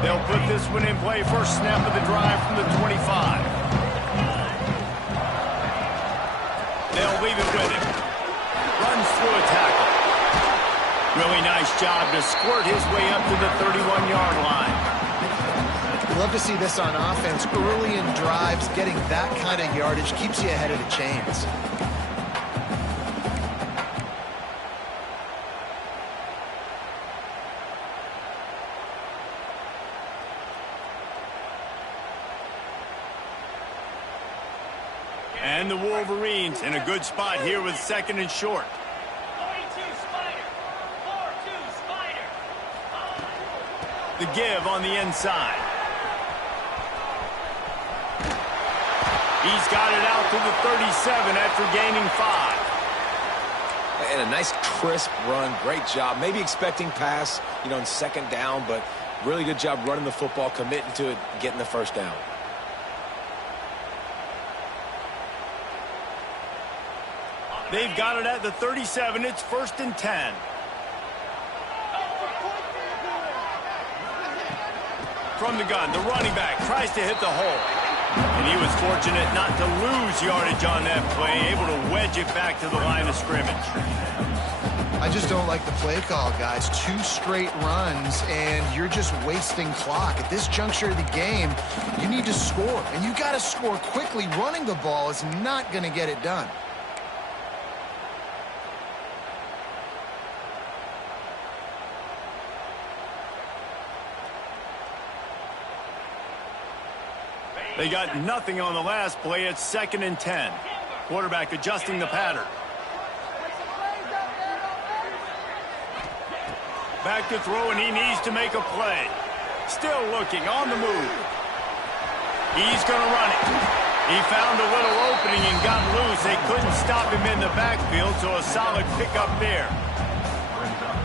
They'll put this one in play. First snap of the drive from the 25. They'll leave it with him. Runs through a tackle. Really nice job to squirt his way up to the 31-yard line. Love to see this on offense. Early in drives, getting that kind of yardage keeps you ahead of the chains. And the Wolverines in a good spot here with second and short. 42 Spider. 4-2 Spider. The give on the inside. He's got it out to the 37 after gaining 5. And a nice crisp run. Great job. Maybe expecting pass, in second down, but really good job running the football, committing to it, getting the first down. They've got it at the 37. It's 1st and 10. from the gun. The running back tries to hit the hole. And he was fortunate not to lose yardage on that play, able to wedge it back to the line of scrimmage. I just don't like the play call, guys. 2 straight runs, and you're just wasting clock. At this juncture of the game, you need to score, and you got to score quickly. Running the ball is not going to get it done. They got nothing on the last play. It's 2nd and 10. Quarterback adjusting the pattern. Back to throw, and he needs to make a play. Still looking, on the move. He's going to run it. He found a little opening and got loose. They couldn't stop him in the backfield, so a solid pickup there.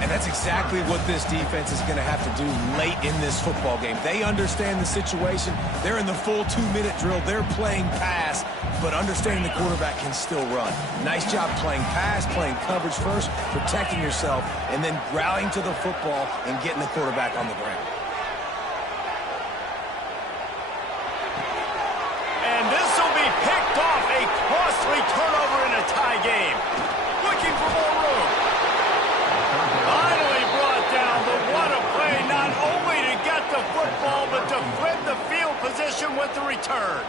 And that's exactly what this defense is going to have to do late in this football game. They understand the situation. They're in the full 2-minute drill. They're playing pass, but understanding the quarterback can still run. Nice job playing pass, playing coverage first, protecting yourself, and then rallying to the football and getting the quarterback on the ground. And this will be picked off. A costly turnover in a tie game. Looking for more room. Finally brought down, but what a play, not only to get the football, but to flip the field position with the return.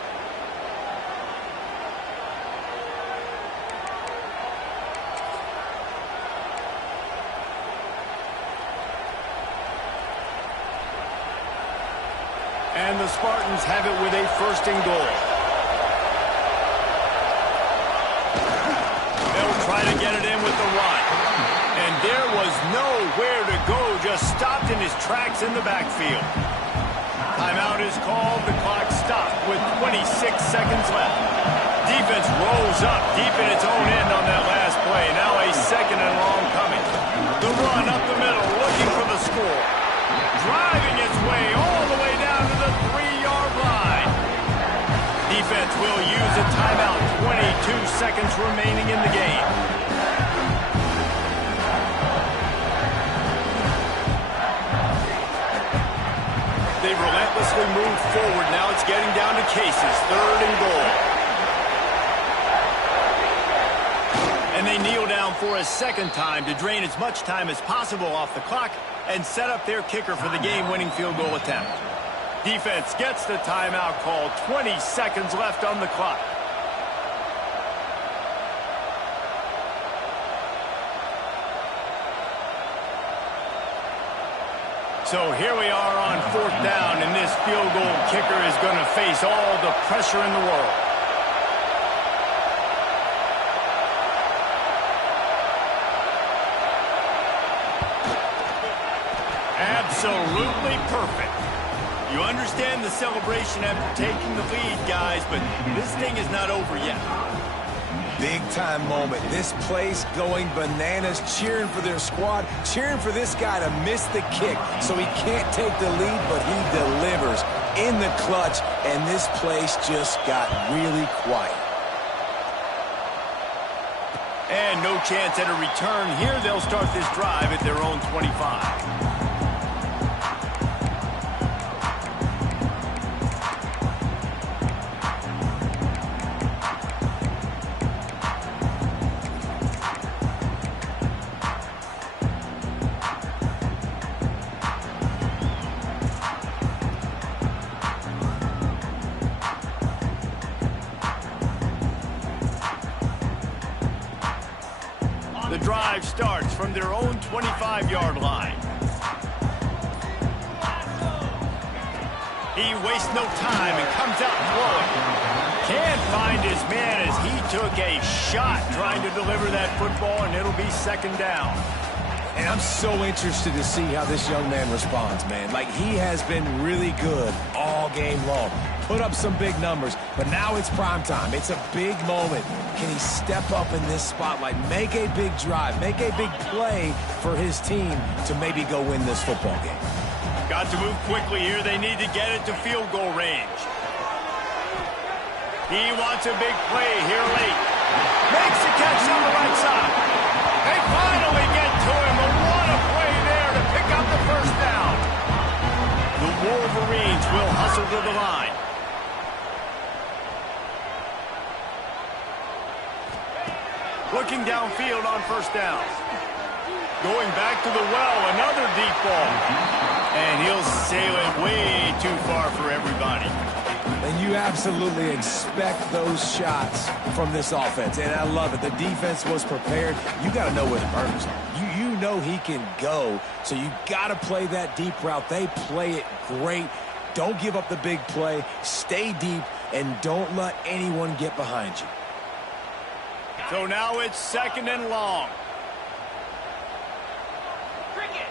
And the Spartans have it with a 1st and goal. They'll try to get it in with the run. And there was nowhere to go, just stopped in his tracks in the backfield. Timeout is called. The clock stopped with 26 seconds left. Defense rolls up deep in its own end on that last play. Now a 2nd and long coming. The run up the middle, looking for the score. Driving its way all the way down to the 3-yard line. Defense will use a timeout. 22 seconds remaining in the game. They've relentlessly moved forward. Now it's getting down to cases. 3rd and goal. And they kneel down for a 2nd time to drain as much time as possible off the clock and set up their kicker for the game-winning field goal attempt. Defense gets the timeout call. 20 seconds left on the clock. So here we are on 4th down, and this field goal kicker is going to face all the pressure in the world. Absolutely perfect. You understand the celebration after taking the lead, guys, but this thing is not over yet. Big-time moment. This place going bananas, cheering for their squad, cheering for this guy to miss the kick so he can't take the lead, but he delivers in the clutch, and this place just got really quiet. And no chance at a return here. They'll start this drive at their own 25. The drive starts from their own 25-yard line. He wastes no time and comes out throwing. Can't find his man as he took a shot trying to deliver that football, and it'll be 2nd down. And I'm so interested to see how this young man responds, man. Like, he has been really good all game long. Put up some big numbers, but now it's prime time. It's a big moment. Can he step up in this spotlight, make a big drive, make a big play for his team to maybe go win this football game? Got to move quickly here. They need to get it to field goal range. He wants a big play here late. Makes the catch on the right side. They finally get to him, but what a play there to pick up the 1st down. The Wolverines will hustle to the line. Looking downfield on first down. Going back to the well, another deep ball. And he'll sail it way too far for everybody. And you absolutely expect those shots from this offense. And I love it. The defense was prepared. You got to know where the burgers are. You know he can go. So you got to play that deep route. They play it great. Don't give up the big play. Stay deep and don't let anyone get behind you. So now it's 2nd and long. Cricket.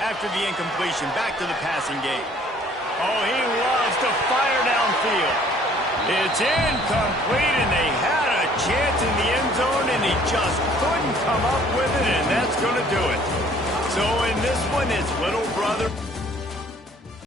After the incompletion, back to the passing game. Oh, he loves to fire downfield. It's incomplete, and they had a chance in the end zone, and he just couldn't come up with it, and that's going to do it. So in this one, it's little brother